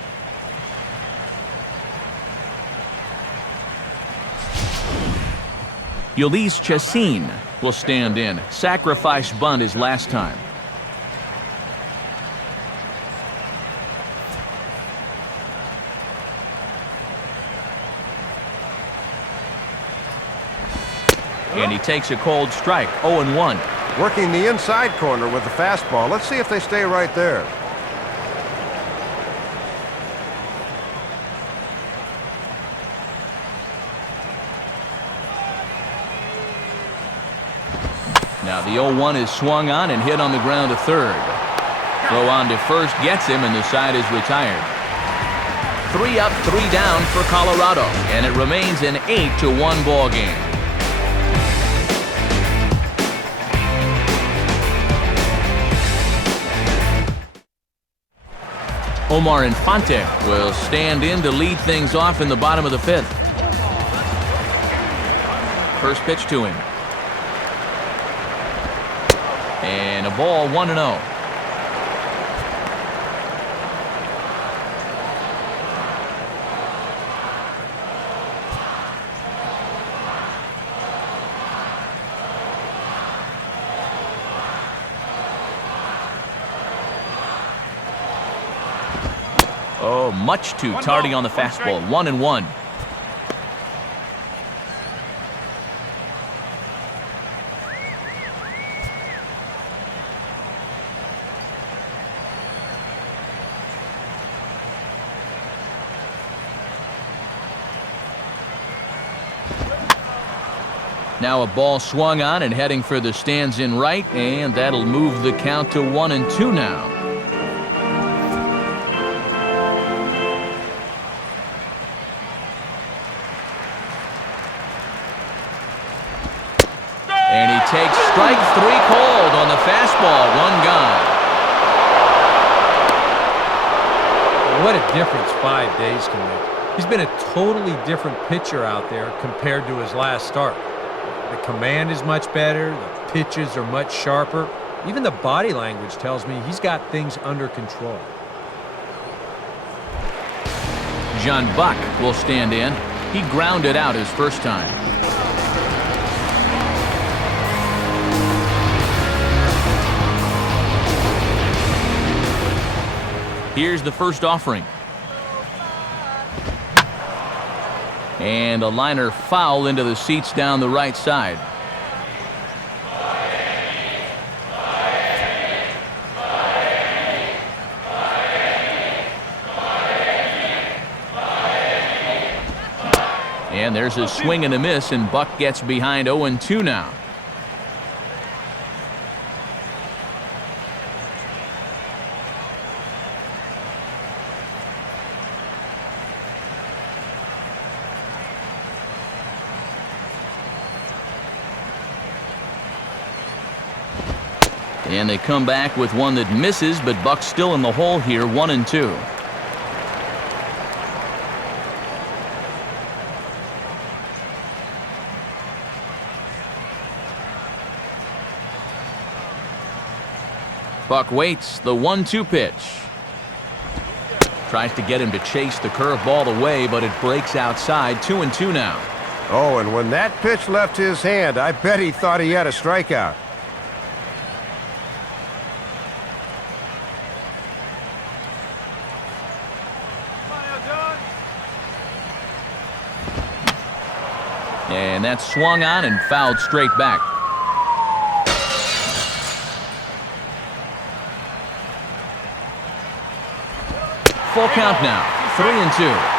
Ulysses Chassin will stand in. Sacrifice bunt his last time. And he takes a cold strike, 0-1. Working the inside corner with the fastball. Let's see if they stay right there. Now the 0-1 is swung on and hit on the ground to third. Throw on to first gets him, and the side is retired. 3 up, 3 down for Colorado, and it remains an 8-1 ball game. Omar Infante will stand in to lead things off in the bottom of the 5th. First pitch to him. And a ball, 1-0. Oh, much too tardy on the fastball. 1-1. Now a ball swung on and heading for the stands in right, and that'll move the count to 1-2 now. And he takes strike 3 called on the fastball, 1 gone. What a difference 5 days can make. He's been a totally different pitcher out there compared to his last start. The command is much better, the pitches are much sharper. Even the body language tells me he's got things under control. John Buck will stand in. He grounded out his first time. Here's the first offering. And a liner foul into the seats down the right side. And there's a swing and a miss, and Buck gets behind 0-2 now. And they come back with one that misses, but Buck's still in the hole here, 1-2. Buck waits, the 1-2 pitch. Tries to get him to chase the curveball away, but it breaks outside. 2-2 now. Oh, and when that pitch left his hand, I bet he thought he had a strikeout. And that's swung on and fouled straight back. Full count now, 3-2.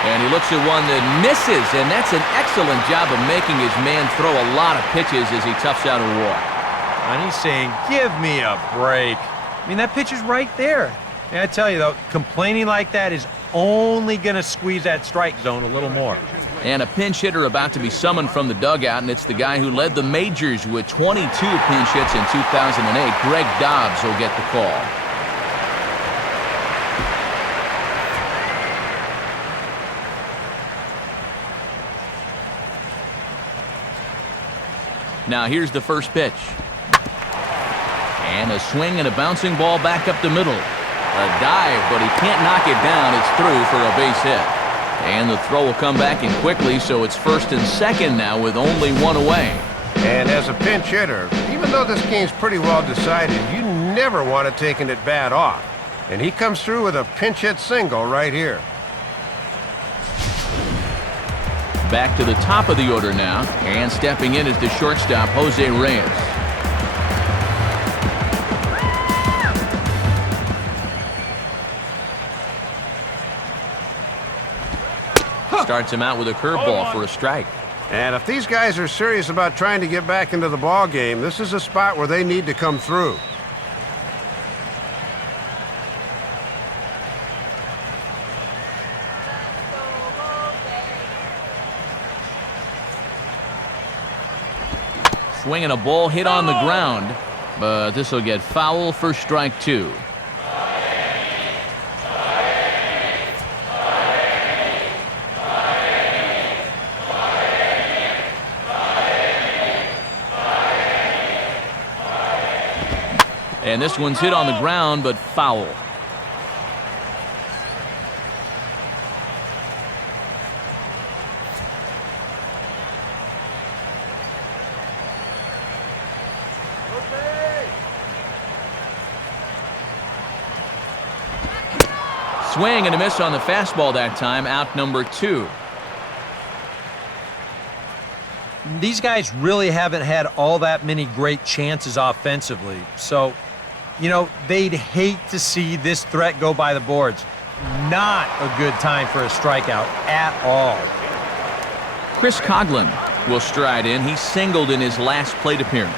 And he looks at one that misses, and that's an excellent job of making his man throw a lot of pitches as he toughs out a walk. And he's saying, give me a break. I mean, that pitch is right there. And I tell you, though, complaining like that is only going to squeeze that strike zone a little more. And a pinch hitter about to be summoned from the dugout, and it's the guy who led the majors with 22 pinch hits in 2008. Greg Dobbs will get the call. Now here's the first pitch. And a swing and a bouncing ball back up the middle. A dive, but he can't knock it down. It's through for a base hit. And the throw will come back in quickly, so it's first and second now with only one away. And as a pinch hitter, even though this game's pretty well decided, you never want to take an at-bat off. And he comes through with a pinch hit single right here. Back to the top of the order now, and stepping in is the shortstop, Jose Reyes. Starts him out with a curveball for a strike. And if these guys are serious about trying to get back into the ball game, this is a spot where they need to come through. Swinging a ball hit on the ground, but this will get foul for strike two. And this one's hit on the ground, but foul. Swing and a miss on the fastball that time, out number 2. These guys really haven't had all that many great chances offensively. So, you know, they'd hate to see this threat go by the boards. Not a good time for a strikeout at all. Chris Coughlin will stride in. He singled in his last plate appearance.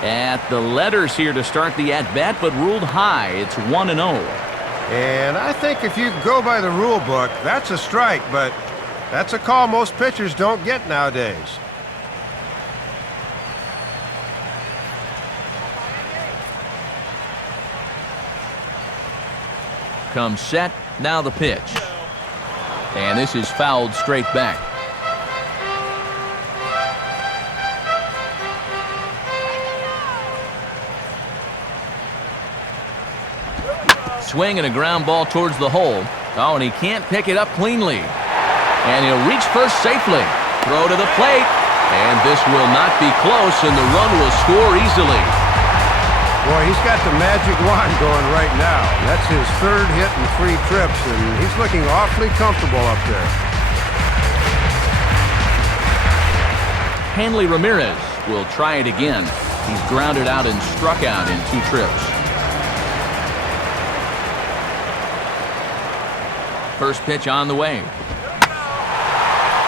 At the letters here to start the at-bat, but ruled high. It's 1-0. And I think if you go by the rule book, that's a strike, but that's a call most pitchers don't get nowadays. Comes set, now the pitch. And this is fouled straight back. Swing and a ground ball towards the hole. Oh, and he can't pick it up cleanly. And he'll reach first safely. Throw to the plate. And this will not be close, and the run will score easily. Boy, he's got the magic wand going right now. That's his third hit in 3 trips, and he's looking awfully comfortable up there. Hanley Ramirez will try it again. He's grounded out and struck out in 2 trips. First pitch on the way.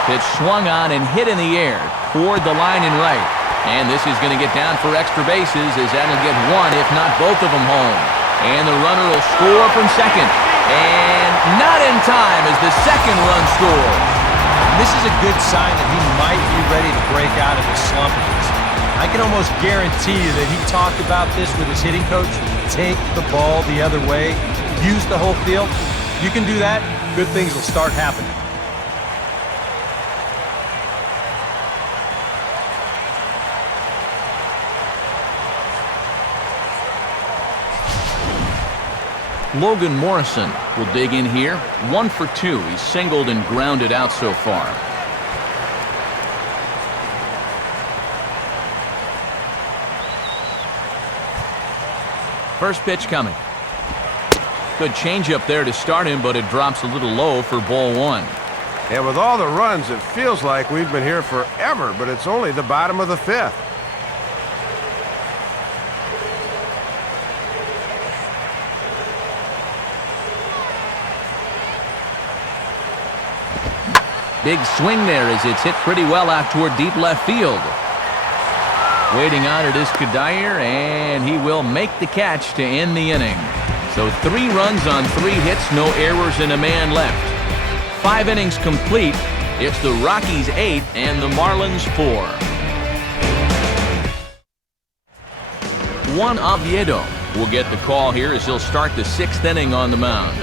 Pitch swung on and hit in the air toward the line and right. And this is going to get down for extra bases as that'll get one, if not both of them, home. And the runner will score from second. And not in time as the second run scores. This is a good sign that he might be ready to break out of his slump. I can almost guarantee you that he talked about this with his hitting coach. Take the ball the other way. Use the whole field. You can do that, good things will start happening. Logan Morrison will dig in here. 1 for 2. He's singled and grounded out so far. First pitch coming. Good changeup there to start him, but it drops a little low for ball 1. And with all the runs, it feels like we've been here forever, but it's only the bottom of the 5th. Big swing there as it's hit pretty well out toward deep left field. Waiting on it is Kadair, and he will make the catch to end the inning. So 3 runs on 3 hits, no errors, and a man left. 5 innings complete. It's the Rockies 8 and the Marlins 4. Juan Oviedo will get the call here as he'll start the 6th inning on the mound.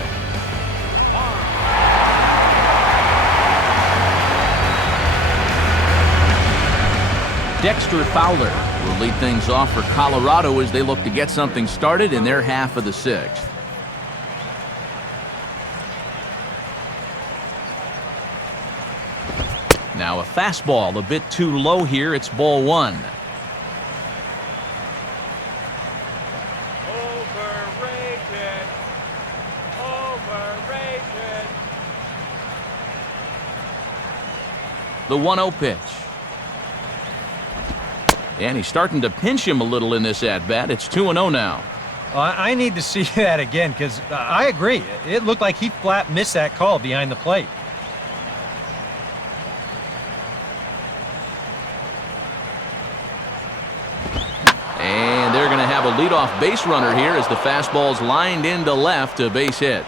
Dexter Fowler will lead things off for Colorado as they look to get something started in their half of the 6th. Now a fastball a bit too low here. It's ball 1. Overrated. Overrated. The 1-0 pitch. And he's starting to pinch him a little in this at-bat. It's 2-0 now. I need to see that again because I agree. It looked like he flat missed that call behind the plate. And they're going to have a leadoff base runner here as the fastball's lined into left, a base hit.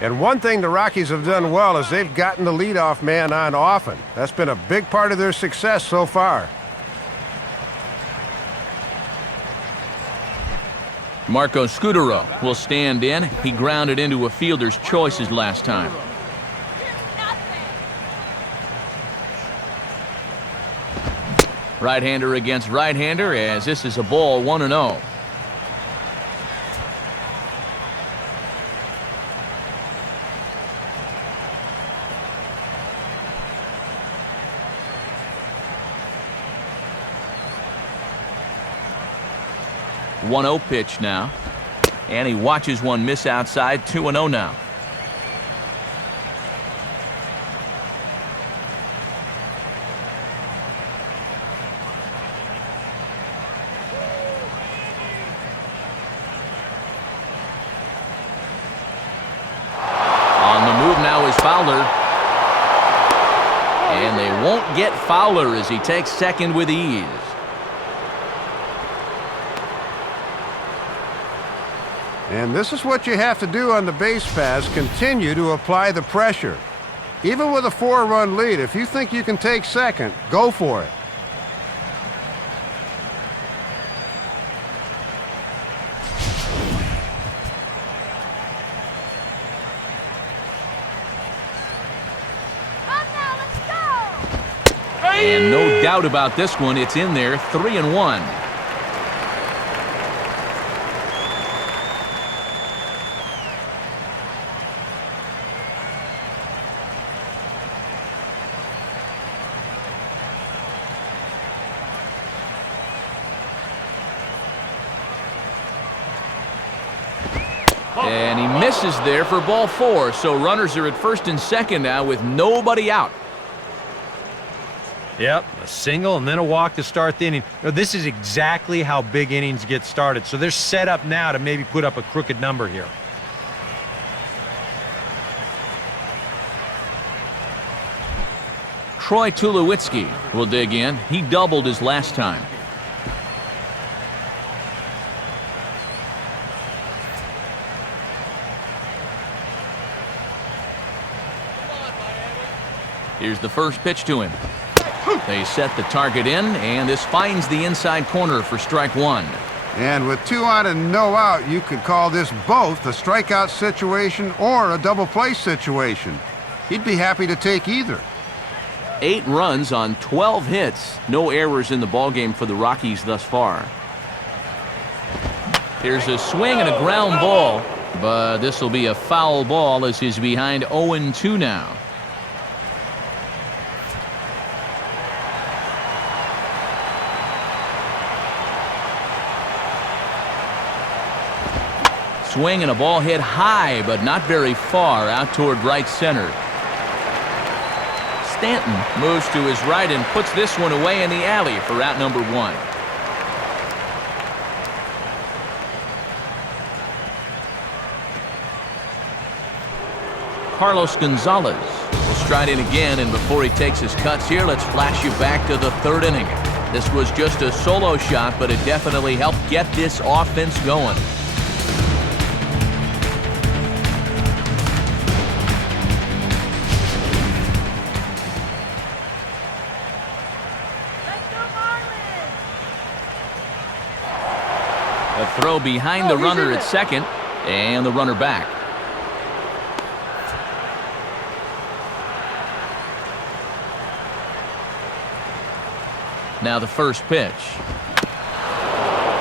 And one thing the Rockies have done well is they've gotten the leadoff man on often. That's been a big part of their success so far. Marco Scudero will stand in. He grounded into a fielder's choice his last time. Right-hander against right-hander as this is a ball 1-0. One-0 pitch now, and he watches one miss outside. 2-0 now. On the move now is Fowler, and they won't get Fowler as he takes second with ease. And this is what you have to do on the base pass, continue to apply the pressure. Even with a 4-run lead, if you think you can take second, go for it. And no doubt about this one, it's in there, 3-1. And he misses there for ball 4, so runners are at first and second now with nobody out. Yep, a single and then a walk to start the inning. This is exactly how big innings get started, so they're set up now to maybe put up a crooked number here. Troy Tulowitzki will dig in. He doubled his last time. Here's the first pitch to him. They set the target in, and this finds the inside corner for strike one. And with 2 on and no out, you could call this both a strikeout situation or a double play situation. He'd be happy to take either. 8 runs on 12 hits. No errors in the ballgame for the Rockies thus far. Here's a swing and a ground ball, but this will be a foul ball as he's behind 0-2 now. Swing and a ball hit high, but not very far out toward right center. Stanton moves to his right and puts this one away in the alley for out number 1. Carlos Gonzalez will stride in again, and before he takes his cuts here, let's flash you back to the 3rd inning. This was just a solo shot, but it definitely helped get this offense going. A throw behind the runner at second, and the runner back. Now the first pitch.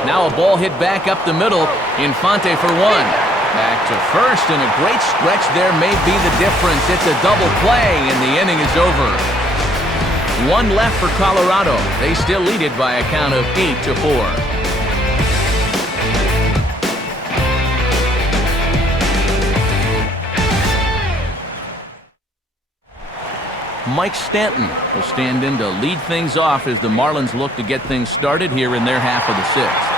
Now a ball hit back up the middle. Infante for 1. Back to first, and a great stretch there may be the difference. It's a double play, and the inning is over. 1 left for Colorado. They still lead it by a count of 8-4. Mike Stanton will stand in to lead things off as the Marlins look to get things started here in their half of the 6th.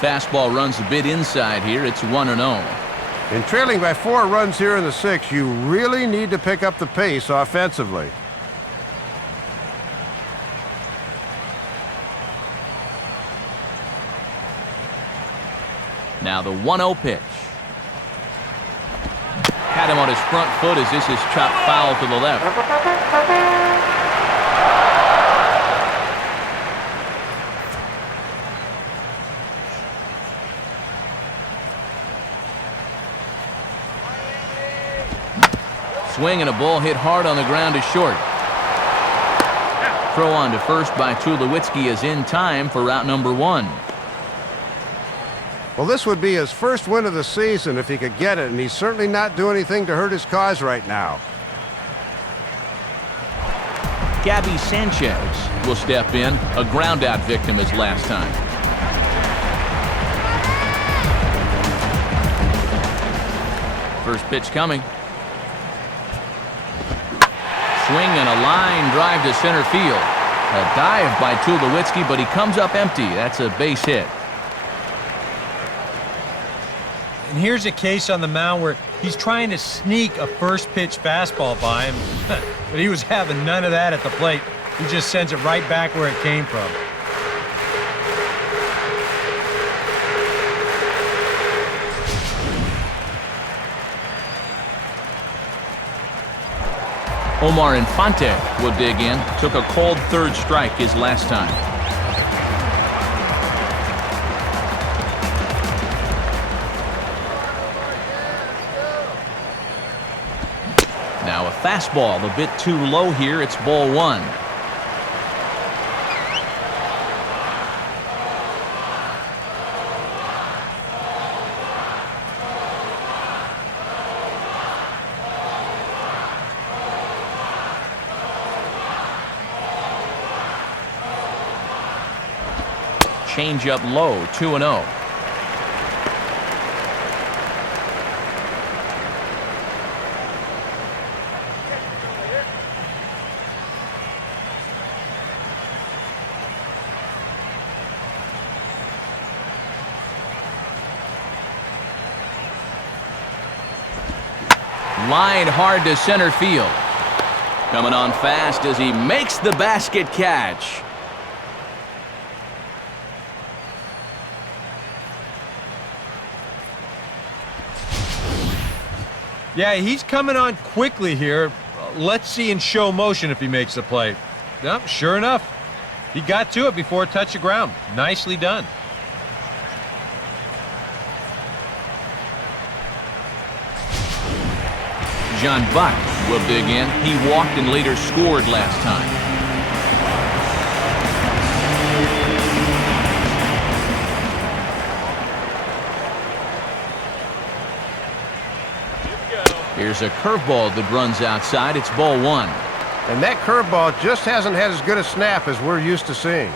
Fastball runs a bit inside here. It's 1-0. In trailing by 4 runs here in the 6th, you really need to pick up the pace offensively. Now the 1-0 pitch. Had him on his front foot as this is chopped foul to the left. Swing and a ball hit hard on the ground to short. Throw on to first by Tulowitzki is in time for route number 1. Well, this would be his first win of the season if he could get it, and he's certainly not doing anything to hurt his cause right now. Gabby Sanchez will step in, a ground-out victim as last time. First pitch coming. Swing and a line drive to center field. A dive by Tulowitzki, but he comes up empty. That's a base hit. And here's a case on the mound where he's trying to sneak a first pitch fastball by him, but he was having none of that at the plate. He just sends it right back where it came from. Omar Infante will dig in. Took a cold 3rd strike his last time. Now a fastball a bit too low here. It's ball 1. Change up low, 2-0. Line hard to center field. Coming on fast as he makes the basket catch. Yeah, he's coming on quickly here. Let's see in show motion if he makes the play. Yep, sure enough. He got to it before it touched the ground. Nicely done. John Buck will dig in. He walked and later scored last time. Here's a curveball that runs outside. It's ball one. And that curveball just hasn't had as good a snap as we're used to seeing.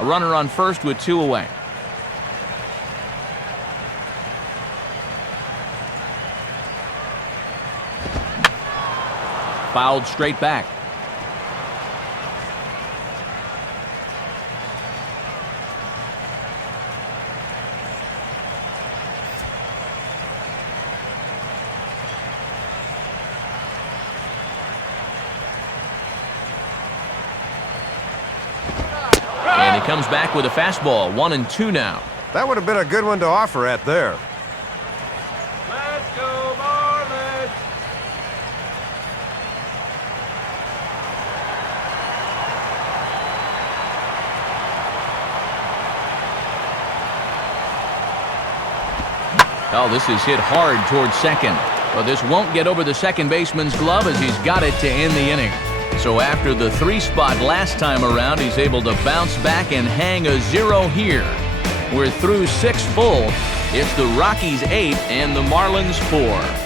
A runner on first with 2 away. Fouled straight back. And he comes back with a fastball. 1-2 now. That would have been a good one to offer at there. Let's go, Marlins! Oh, this is hit hard towards second. But this won't get over the second baseman's glove as he's got it to end the inning. So after the 3 spot last time around, he's able to bounce back and hang a 0 here. We're through 6 full. It's the Rockies 8 and the Marlins 4.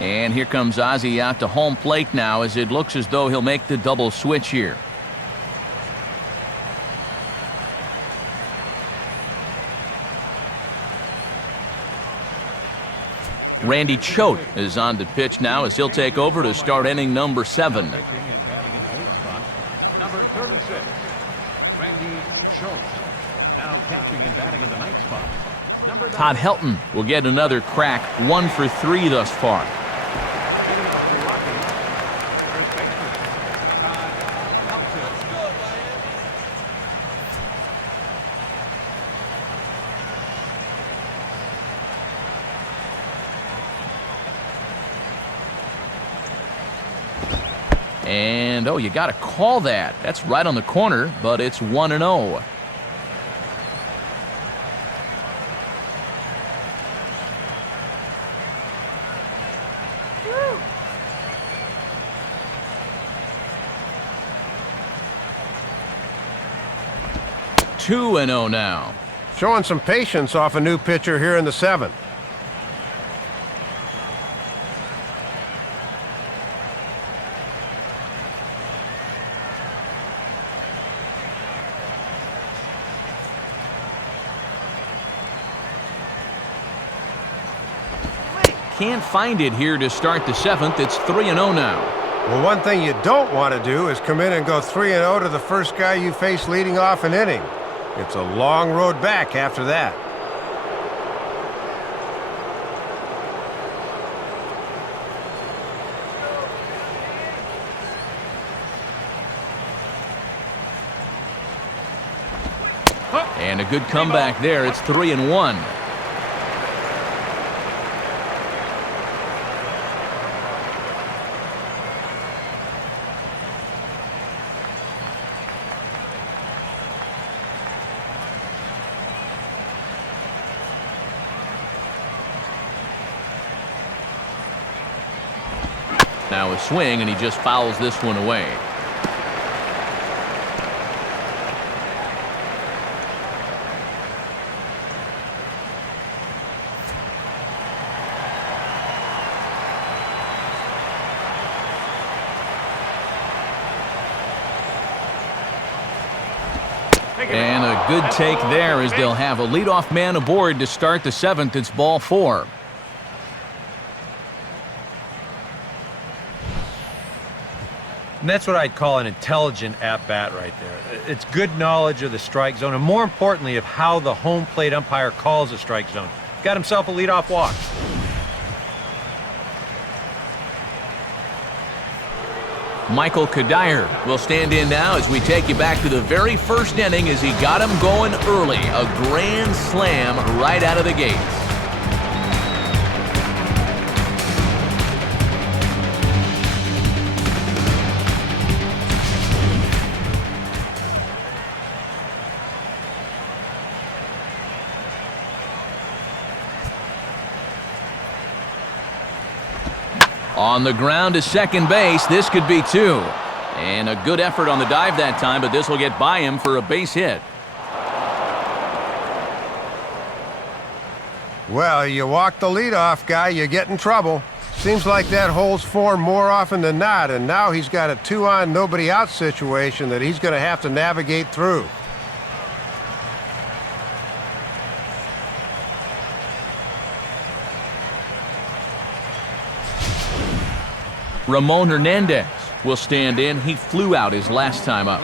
And here comes Ozzie out to home plate now as it looks as though he'll make the double switch here. Randy Choate is on the pitch now as he'll take over to start inning number 7. Pitching and batting in the 8th spot, number 36, Randy Choate. Now catching and batting in the 9th spot, number 9. Todd Helton will get another crack, 1 for 3 thus far. Leading off the Rockies, first baseman, Todd Helton. And, oh, you got to call that. That's right on the corner, but it's 1-0. Two and 0 now. Showing some patience off a new pitcher here in the 7th. Can't find it here to start the 7th. It's 3-0 now. Well, one thing you don't want to do is come in and go 3-0 to the first guy you face leading off an inning. It's a long road back after that. And a good comeback there. It's 3-1. Now a swing, and he just fouls this one away. And a good take there as they'll have a leadoff man aboard to start the 7th. It's ball 4. And that's what I'd call an intelligent at-bat right there. It's good knowledge of the strike zone, and more importantly, of how the home plate umpire calls a strike zone. Got himself a leadoff walk. Michael Kadire will stand in now as we take you back to the very first inning as he got him going early. A grand slam right out of the gate. On the ground to second base, this could be two. And a good effort on the dive that time, but this will get by him for a base hit. Well, you walk the leadoff guy, you get in trouble. Seems like that holds form more often than not, and now he's got a 2-on, nobody-out situation that he's going to have to navigate through. Ramon Hernandez will stand in. He flew out his last time up.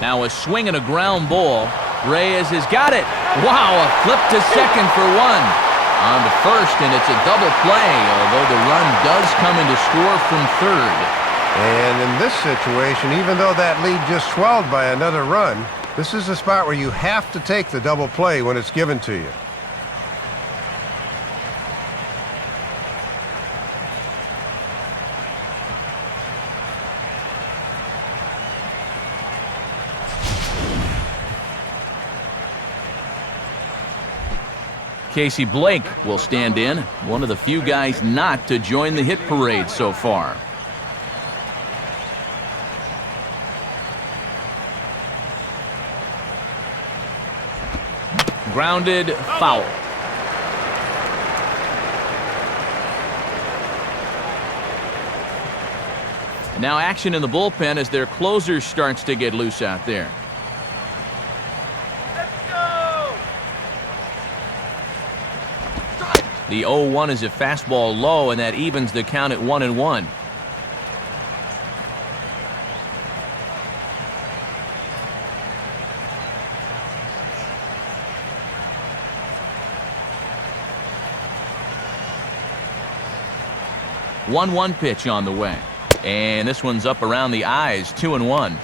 Now a swing and a ground ball. Reyes has got it. Wow, a flip to second for one. On to first, and it's a double play, although the run does come in to score from third. And in this situation, even though that lead just swelled by another run, this is a spot where you have to take the double play when it's given to you. Casey Blake will stand in, one of the few guys not to join the hit parade so far. Grounded, foul. And now action in the bullpen as their closer starts to get loose out there. The 0-1 is a fastball low, and that evens the count at 1-1. One pitch on the way, and this one's up around the eyes. 2-1.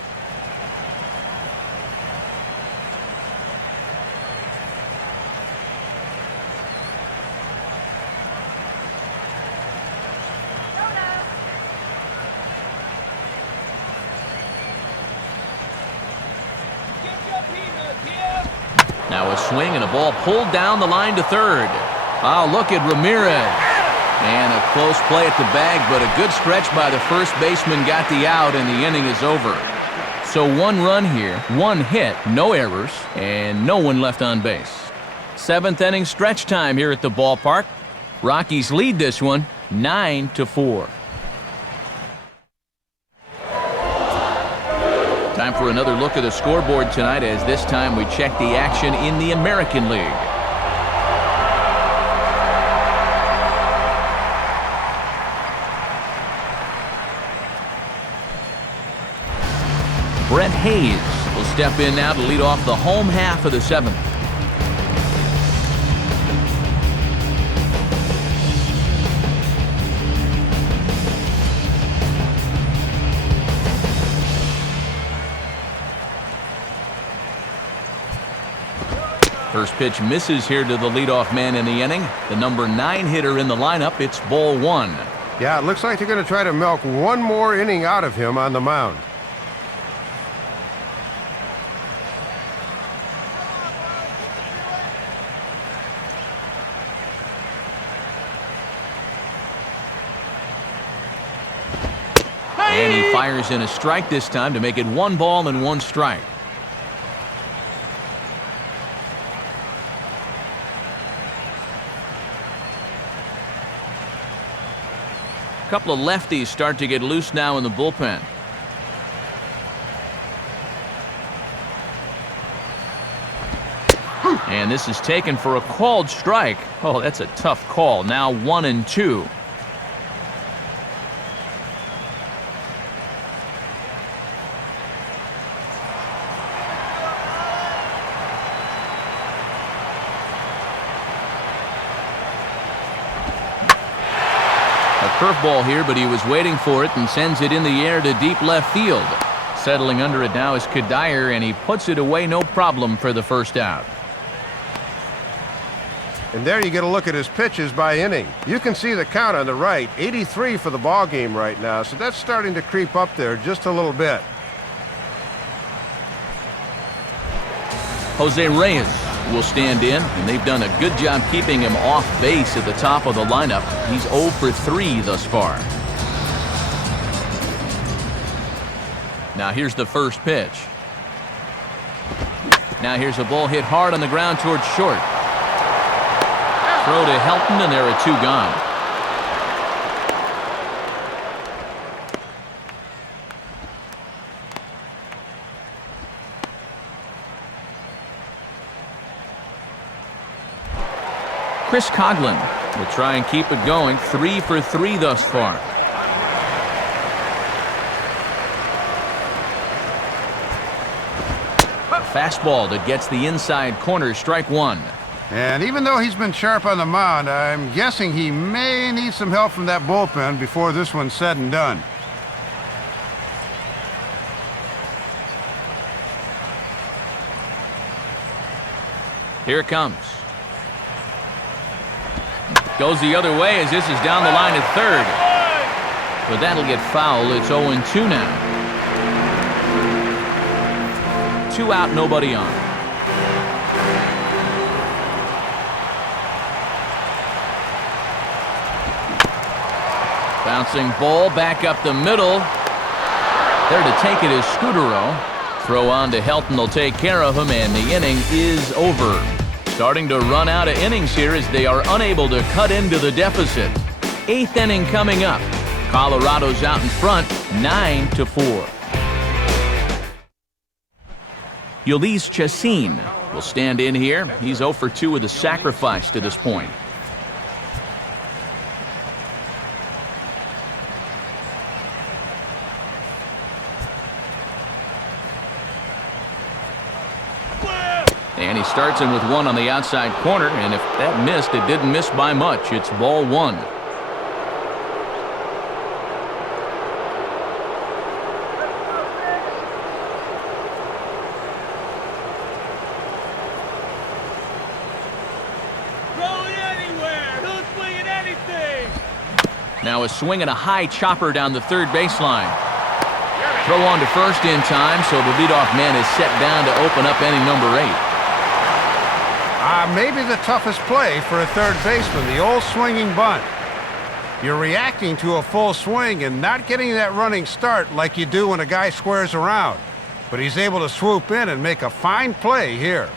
Now a swing and a ball pulled down the line to third. Oh, look at Ramirez. And a close play at the bag, but a good stretch by the first baseman got the out, and the inning is over. So one run here, one hit, no errors, and no one left on base. Seventh inning stretch time here at the ballpark. Rockies lead this one 9-4. Time for another look at the scoreboard tonight, as this time we check the action in the American League. Brett Hayes will step in now to lead off the home half of the seventh. First pitch misses here to the leadoff man in the inning. The number 9 hitter in the lineup. It's ball one. Yeah, it looks like they're going to try to milk one more inning out of him on the mound. And he fires in a strike this time to make it 1 ball and 1 strike. A couple of lefties start to get loose now in the bullpen. And this is taken for a called strike. Oh, that's a tough call. Now 1-2. Curveball here, but he was waiting for it and sends it in the air to deep left field. Settling under it now is Kadire, and he puts it away no problem for the first out. And there you get a look at his pitches by inning. You can see the count on the right, 83 for the ball game right now, so that's starting to creep up there just a little bit. Jose Reyes will stand in, and they've done a good job keeping him off base at the top of the lineup. He's 0 for 3 thus far. Now here's the first pitch. Now here's a ball hit hard on the ground towards short. Throw to Helton, and there are 2 gone. Chris Coghlan will try and keep it going. 3 for 3 thus far. Fastball that gets the inside corner, strike 1. And even though he's been sharp on the mound, I'm guessing he may need some help from that bullpen before this one's said and done. Here it comes. Goes the other way as this is down the line at third. But that'll get foul. It's 0-2 now. 2 out, nobody on. Bouncing ball back up the middle. There to take it is Scudero. Throw on to Helton will take care of him, and the inning is over. Starting to run out of innings here as they are unable to cut into the deficit. 8th inning coming up. Colorado's out in front, 9-4. Ulysses Chacin will stand in here. He's 0 for 2 with a sacrifice to this point. And he starts him with 1 on the outside corner, and if that missed, it didn't miss by much. It's ball 1. Now a swing and a high chopper down the third baseline. Throw on to first in time, so the leadoff man is set down to open up inning number 8. Maybe the toughest play for a third baseman, the old swinging bunt. You're reacting to a full swing and not getting that running start like you do when a guy squares around. But he's able to swoop in and make a fine play here.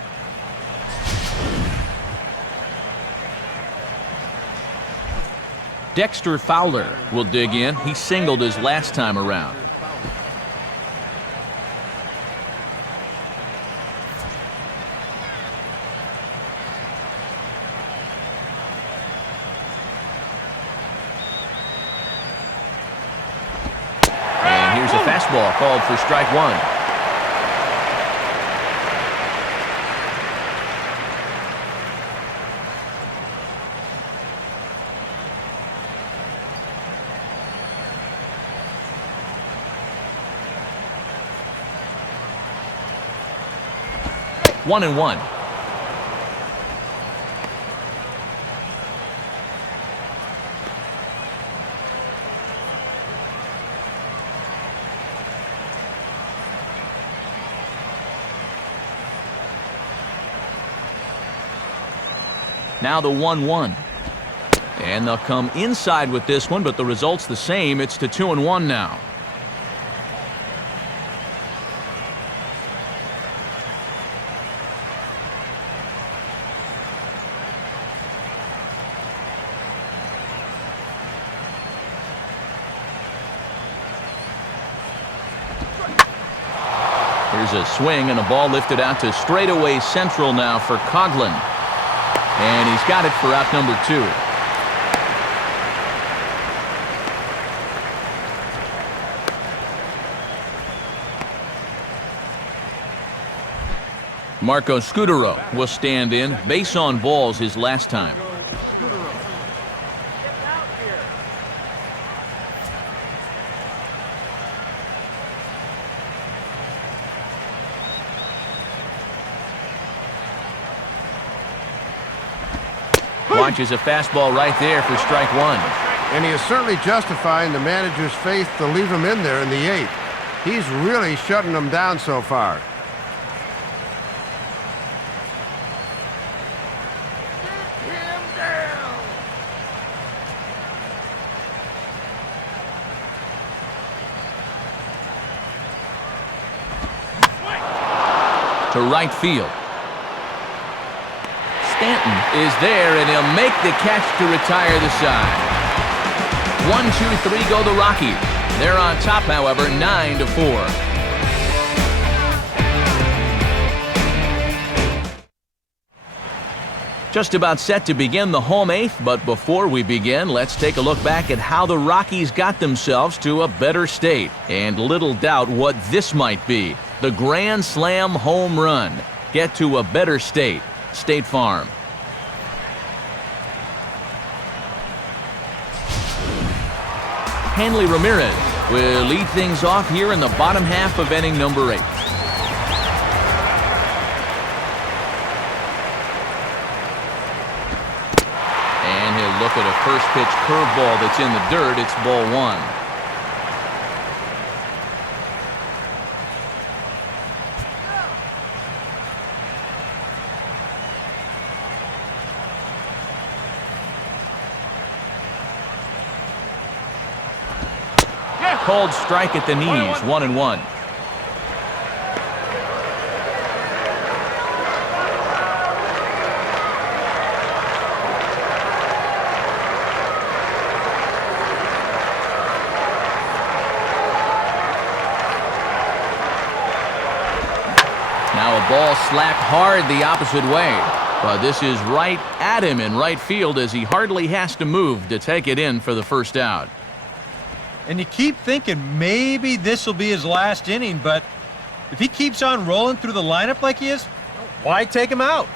Dexter Fowler will dig in. He singled his last time around. And here's a fastball called for strike 1. One and one. Now the 1-1. And they'll come inside with this one, but the result's the same. It's to 2-1 now. Here's a swing and a ball lifted out to straightaway central now for Coghlan. And he's got it for out number 2. Marco Scudero will stand in. Base on balls his last time. Watches a fastball right there for strike 1. And he is certainly justifying the manager's faith to leave him in there in the 8th. He's really shutting them down so far. To right field. Stanton is there, and he'll make the catch to retire the side. 1, 2, 3 go the Rockies. They're on top, however, 9-4. Just about set to begin the home 8th, but before we begin, let's take a look back at how the Rockies got themselves to a better state. And little doubt what this might be. The Grand Slam home run. Get to a better state. State Farm. Hanley Ramirez will lead things off here in the bottom half of inning number 8. And he'll look at a first pitch curveball that's in the dirt. It's ball 1. Called strike at the knees, 1-1. Now a ball slapped hard the opposite way. But this is right at him in right field as he hardly has to move to take it in for the first out. And you keep thinking maybe this will be his last inning, but if he keeps on rolling through the lineup like he is, why take him out?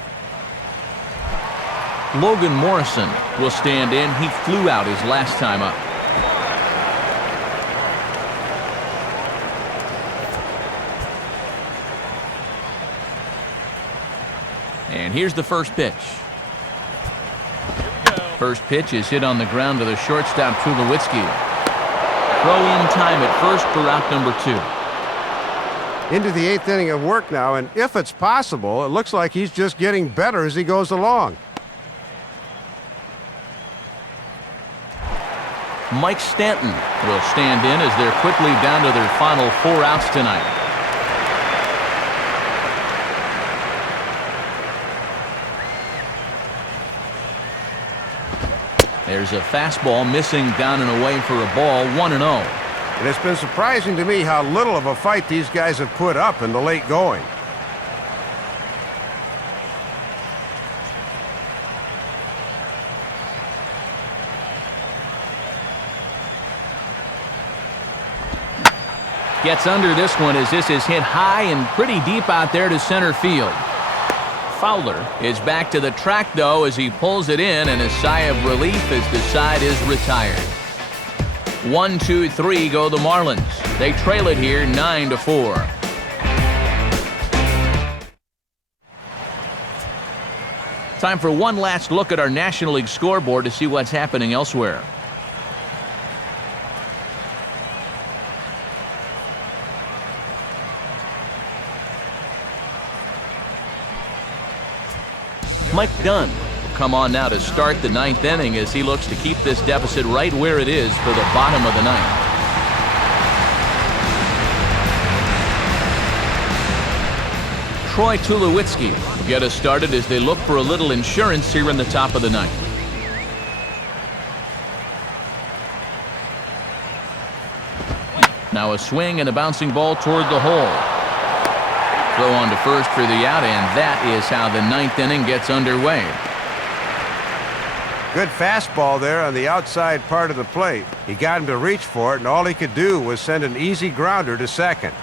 Logan Morrison will stand in. He flew out his last time up. And here's the first pitch. First pitch is hit on the ground to the shortstop, Tulowitzki. Throw in time at first for out number 2. Into the 8th inning of work now, and if it's possible, it looks like he's just getting better as he goes along. Mike Stanton will stand in as they're quickly down to their final 4 outs tonight. There's a fastball missing down and away for a ball, 1-0. And it's been surprising to me how little of a fight these guys have put up in the late going. Gets under this one as this is hit high and pretty deep out there to center field. Fowler is back to the track, though, as he pulls it in, and a sigh of relief as the side is retired. 1, 2, 3 go the Marlins. They trail it here 9-4. Time for one last look at our National League scoreboard to see what's happening elsewhere. Mike Dunn will come on now to start the 9th inning as he looks to keep this deficit right where it is for the bottom of the 9th. Troy Tulowitzki will get us started as they look for a little insurance here in the top of the 9th. Now a swing and a bouncing ball toward the hole. Throw on to first for the out, and that is how the ninth inning gets underway. Good fastball there on the outside part of the plate. He got him to reach for it, and all he could do was send an easy grounder to second.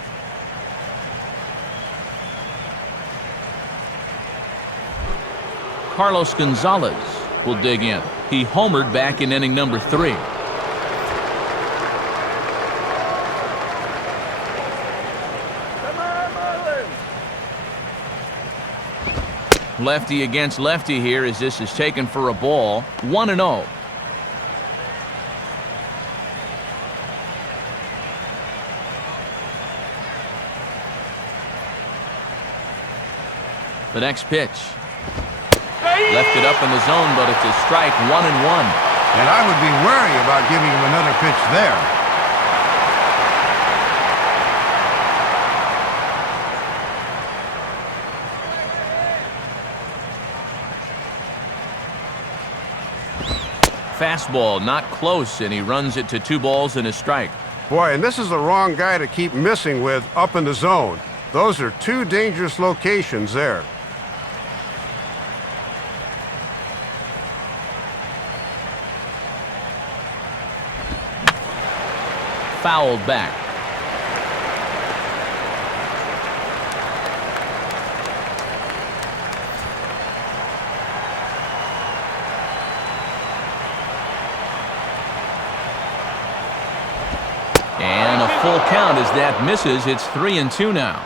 Carlos Gonzalez will dig in. He homered back in inning number 3. Lefty against lefty here as this is taken for a ball. 1-0. The next pitch. Left it up in the zone, but it's a strike. 1-1. And I would be wary about giving him another pitch there. Fastball not close, and he runs it to 2 balls and a strike. Boy, and this is the wrong guy to keep missing with up in the zone. Those are 2 dangerous locations there. Fouled back. And a full count as that misses. It's 3-2 now.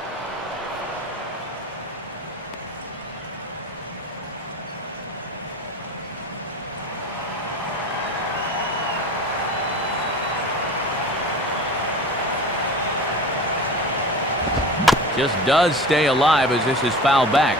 Just does stay alive as this is fouled back.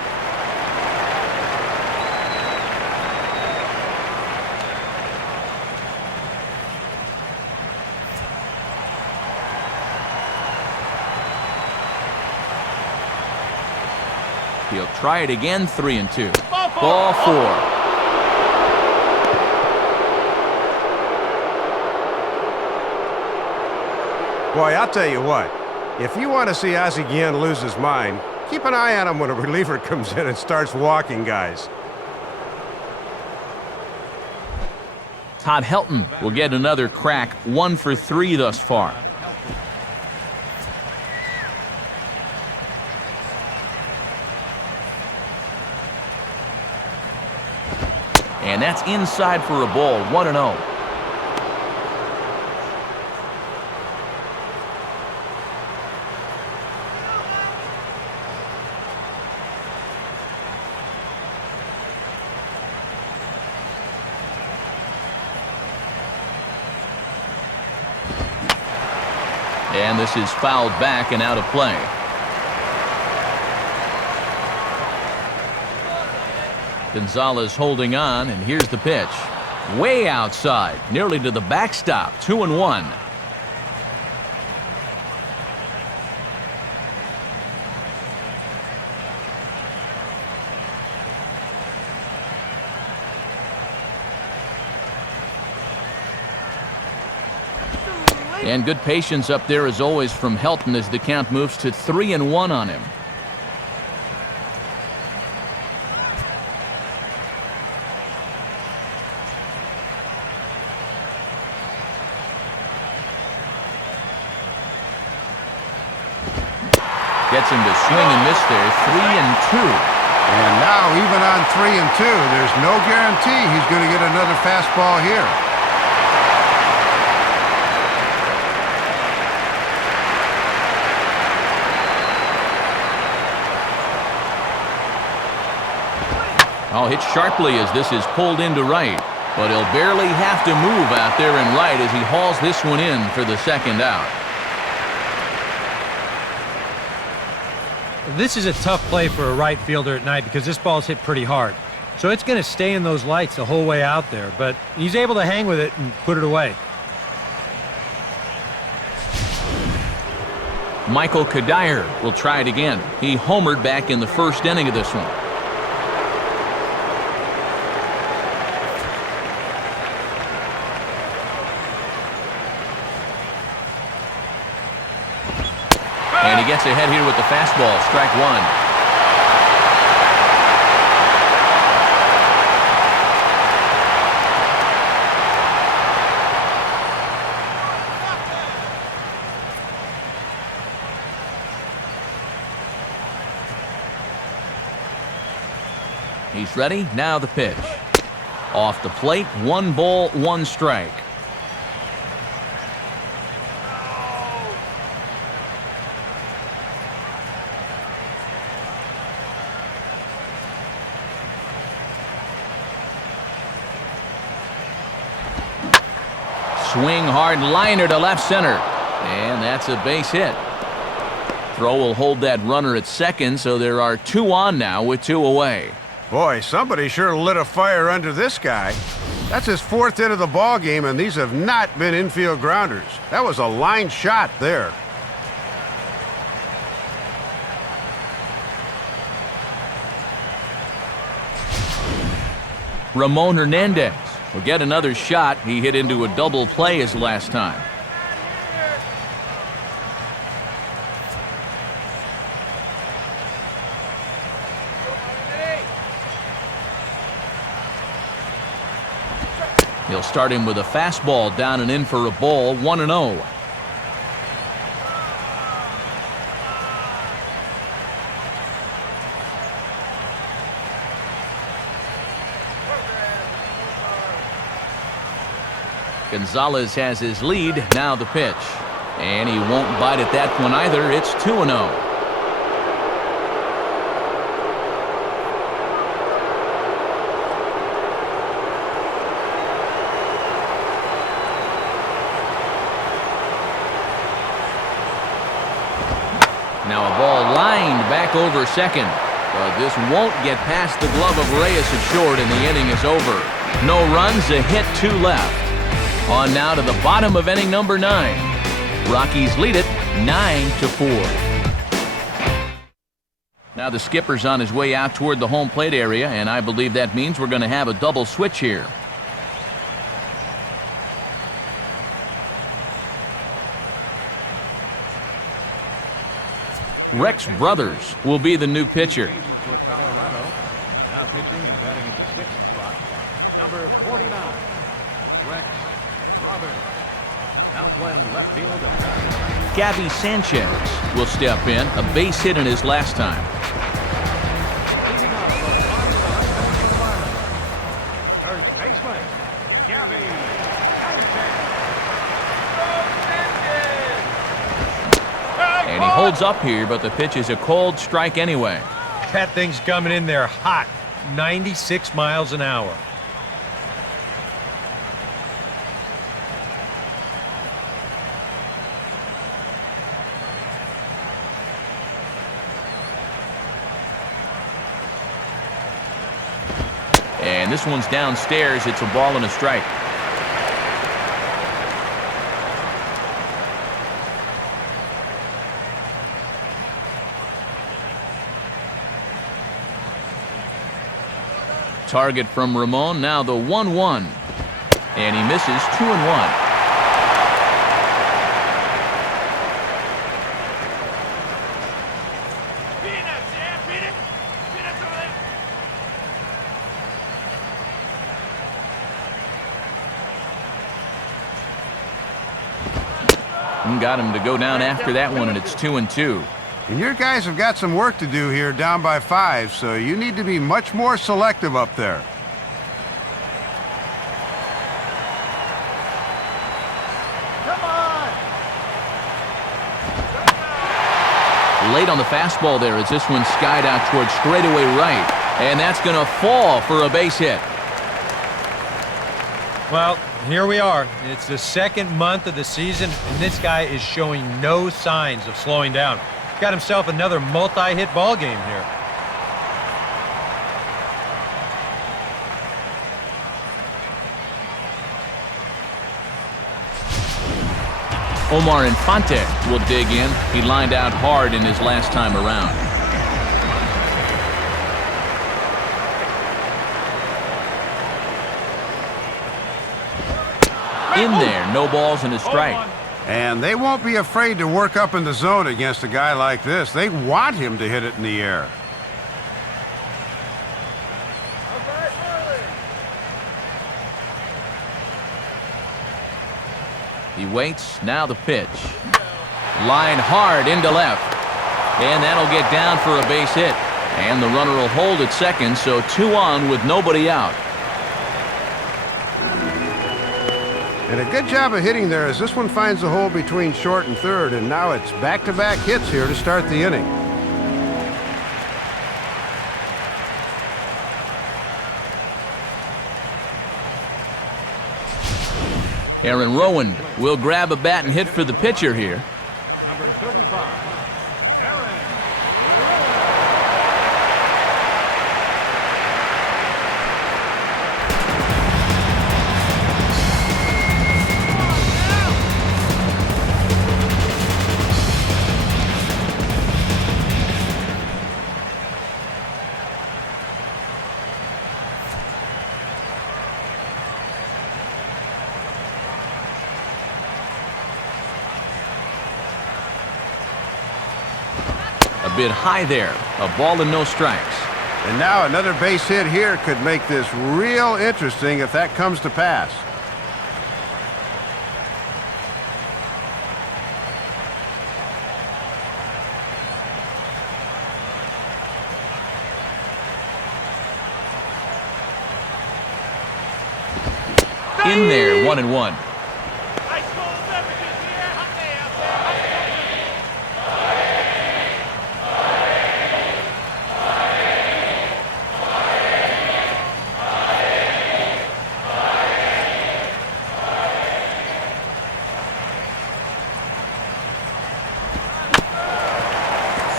He'll try it again. 3-2. Ball 4. Boy, I'll tell you what. If you want to see Ozzie Guillen lose his mind, keep an eye on him when a reliever comes in and starts walking guys. Todd Helton will get another crack. 1 for 3 thus far. And that's inside for a ball. 1-0. And this is fouled back and out of play. Gonzalez holding on, and here's the pitch. Way outside, nearly to the backstop. 2-1. And good patience up there as always from Helton as the count moves to 3-1 on him. Gets him to swing and miss there. 3-2. And now, even on 3-2, there's no guarantee he's going to get another fastball here. Oh, hit sharply as this is pulled into right. But he'll barely have to move out there in right as he hauls this one in for the second out. This is a tough play for a right fielder at night because this ball's hit pretty hard. So it's going to stay in those lights the whole way out there. But he's able to hang with it and put it away. Michael Kadire will try it again. He homered back in the first inning of this one. And he gets ahead here with the fastball, strike one. He's ready. Now the pitch. Off the plate, 1 ball, 1 strike. Swing hard liner to left center. And that's a base hit. Throw will hold that runner at second, so there are 2 on now with 2 away. Boy, somebody sure lit a fire under this guy. That's his 4th hit of the ball game, and these have not been infield grounders. That was a line shot there. Ramon Hernandez will get another shot. He hit into a double play his last time. He'll start him with a fastball down and in for a ball, 1-0. Gonzalez has his lead. Now the pitch. And he won't bite at that one either. It's 2-0. Now a ball lined back over second. But this won't get past the glove of Reyes at short, and the inning is over. No runs, a hit, 2 left. On now to the bottom of inning number 9. Rockies lead it 9-4. Now the skipper's on his way out toward the home plate area, and I believe that means we're going to have a double switch here. Rex Brothers will be the new pitcher. For Colorado, now pitching and batting at the 6th spot. Number 49, Rex Brothers. Now playing left field and batting. Gabby Sanchez will step in, a base hit in his last time. Leading off the bottom of the ninth inning for the Marlins. First baseman, Gabby Sanchez. And he holds up here, but the pitch is a cold strike anyway. That thing's coming in there hot, 96 miles an hour. And this one's downstairs. It's a ball and a strike. Target from Ramon, now the 1-1. And he misses, 2-1. Got him to go down after that one, and it's 2-2. And your guys have got some work to do here down by 5, so you need to be much more selective up there. Come on! Late on the fastball there as this one skied out towards straightaway right. And that's going to fall for a base hit. Well, here we are. It's the 2nd month of the season, and this guy is showing no signs of slowing down. Got himself another multi-hit ball game here. Omar Infante will dig in. He lined out hard in his last time around. In there, no balls and a strike. And they won't be afraid to work up in the zone against a guy like this. They want him to hit it in the air. He waits, now the pitch. Line hard into left. And that'll get down for a base hit. And the runner will hold at second, so 2 on with nobody out. And a good job of hitting there as this one finds the hole between short and third, and now it's back-to-back hits here to start the inning. Aaron Rowan will grab a bat and hit for the pitcher here. Number 35, Aaron Rowan. A bit high there. A ball and no strikes. And now another base hit here could make this real interesting if that comes to pass. In there, 1-1.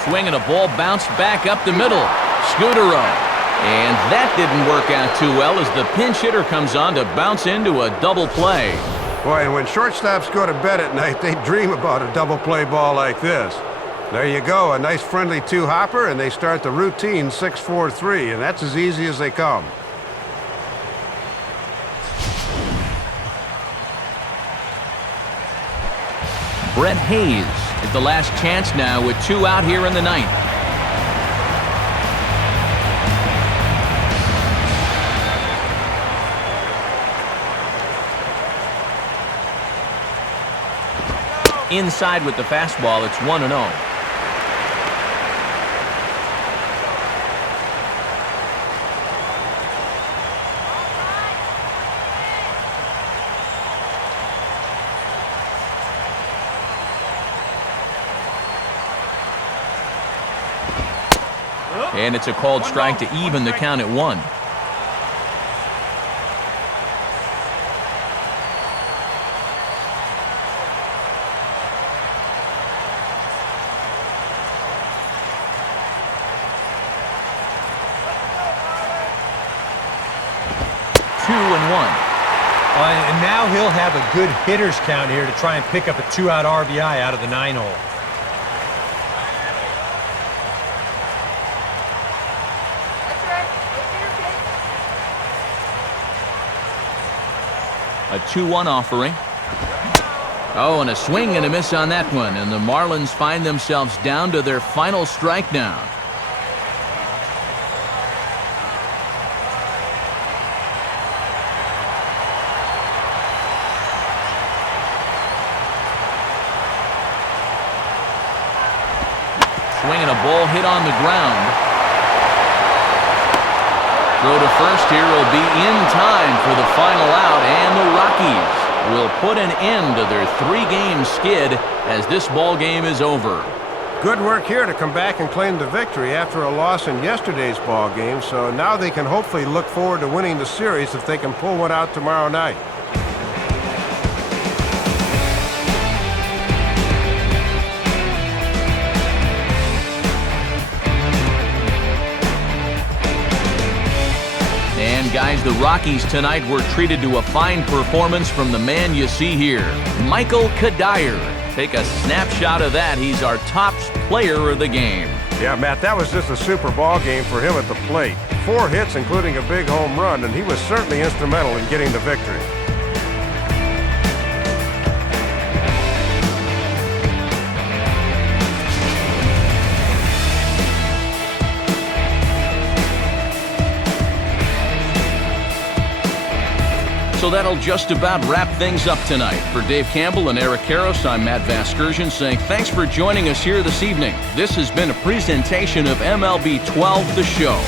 Swing and a ball bounced back up the middle. Scudero. And that didn't work out too well as the pinch hitter comes on to bounce into a double play. Boy, and when shortstops go to bed at night, they dream about a double play ball like this. There you go, a nice friendly 2-hopper, and they start the routine 6-4-3, and that's as easy as they come. Brett Hayes is the last chance now with 2 out here in the ninth. Inside with the fastball, it's 1-0. And it's a called strike to even the count at 1. And now he'll have a good hitter's count here to try and pick up a 2-out RBI out of the 9-hole. A 2-1 offering. Oh, and a swing and a miss on that one. And the Marlins find themselves down to their final strike now. Swing and a ball hit on the ground. Throw to first here will be in time for the final out, and the Rockies will put an end to their 3-game skid as this ball game is over. Good work here to come back and claim the victory after a loss in yesterday's ball game, so now they can hopefully look forward to winning the series if they can pull one out tomorrow night. And guys, the Rockies tonight were treated to a fine performance from the man you see here, Michael Kadire. Take a snapshot of that. He's our top player of the game. Yeah, Matt, that was just a super ball game for him at the plate. 4 hits, including a big home run, and he was certainly instrumental in getting the victory. So that'll just about wrap things up tonight. For Dave Campbell and Eric Karros, I'm Matt Vasgersian saying thanks for joining us here this evening. This has been a presentation of MLB 12 The Show.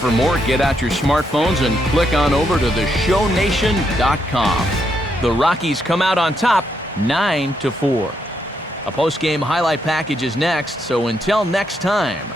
For more, get out your smartphones and click on over to theshownation.com. The Rockies come out on top 9-4. A post-game highlight package is next, so until next time,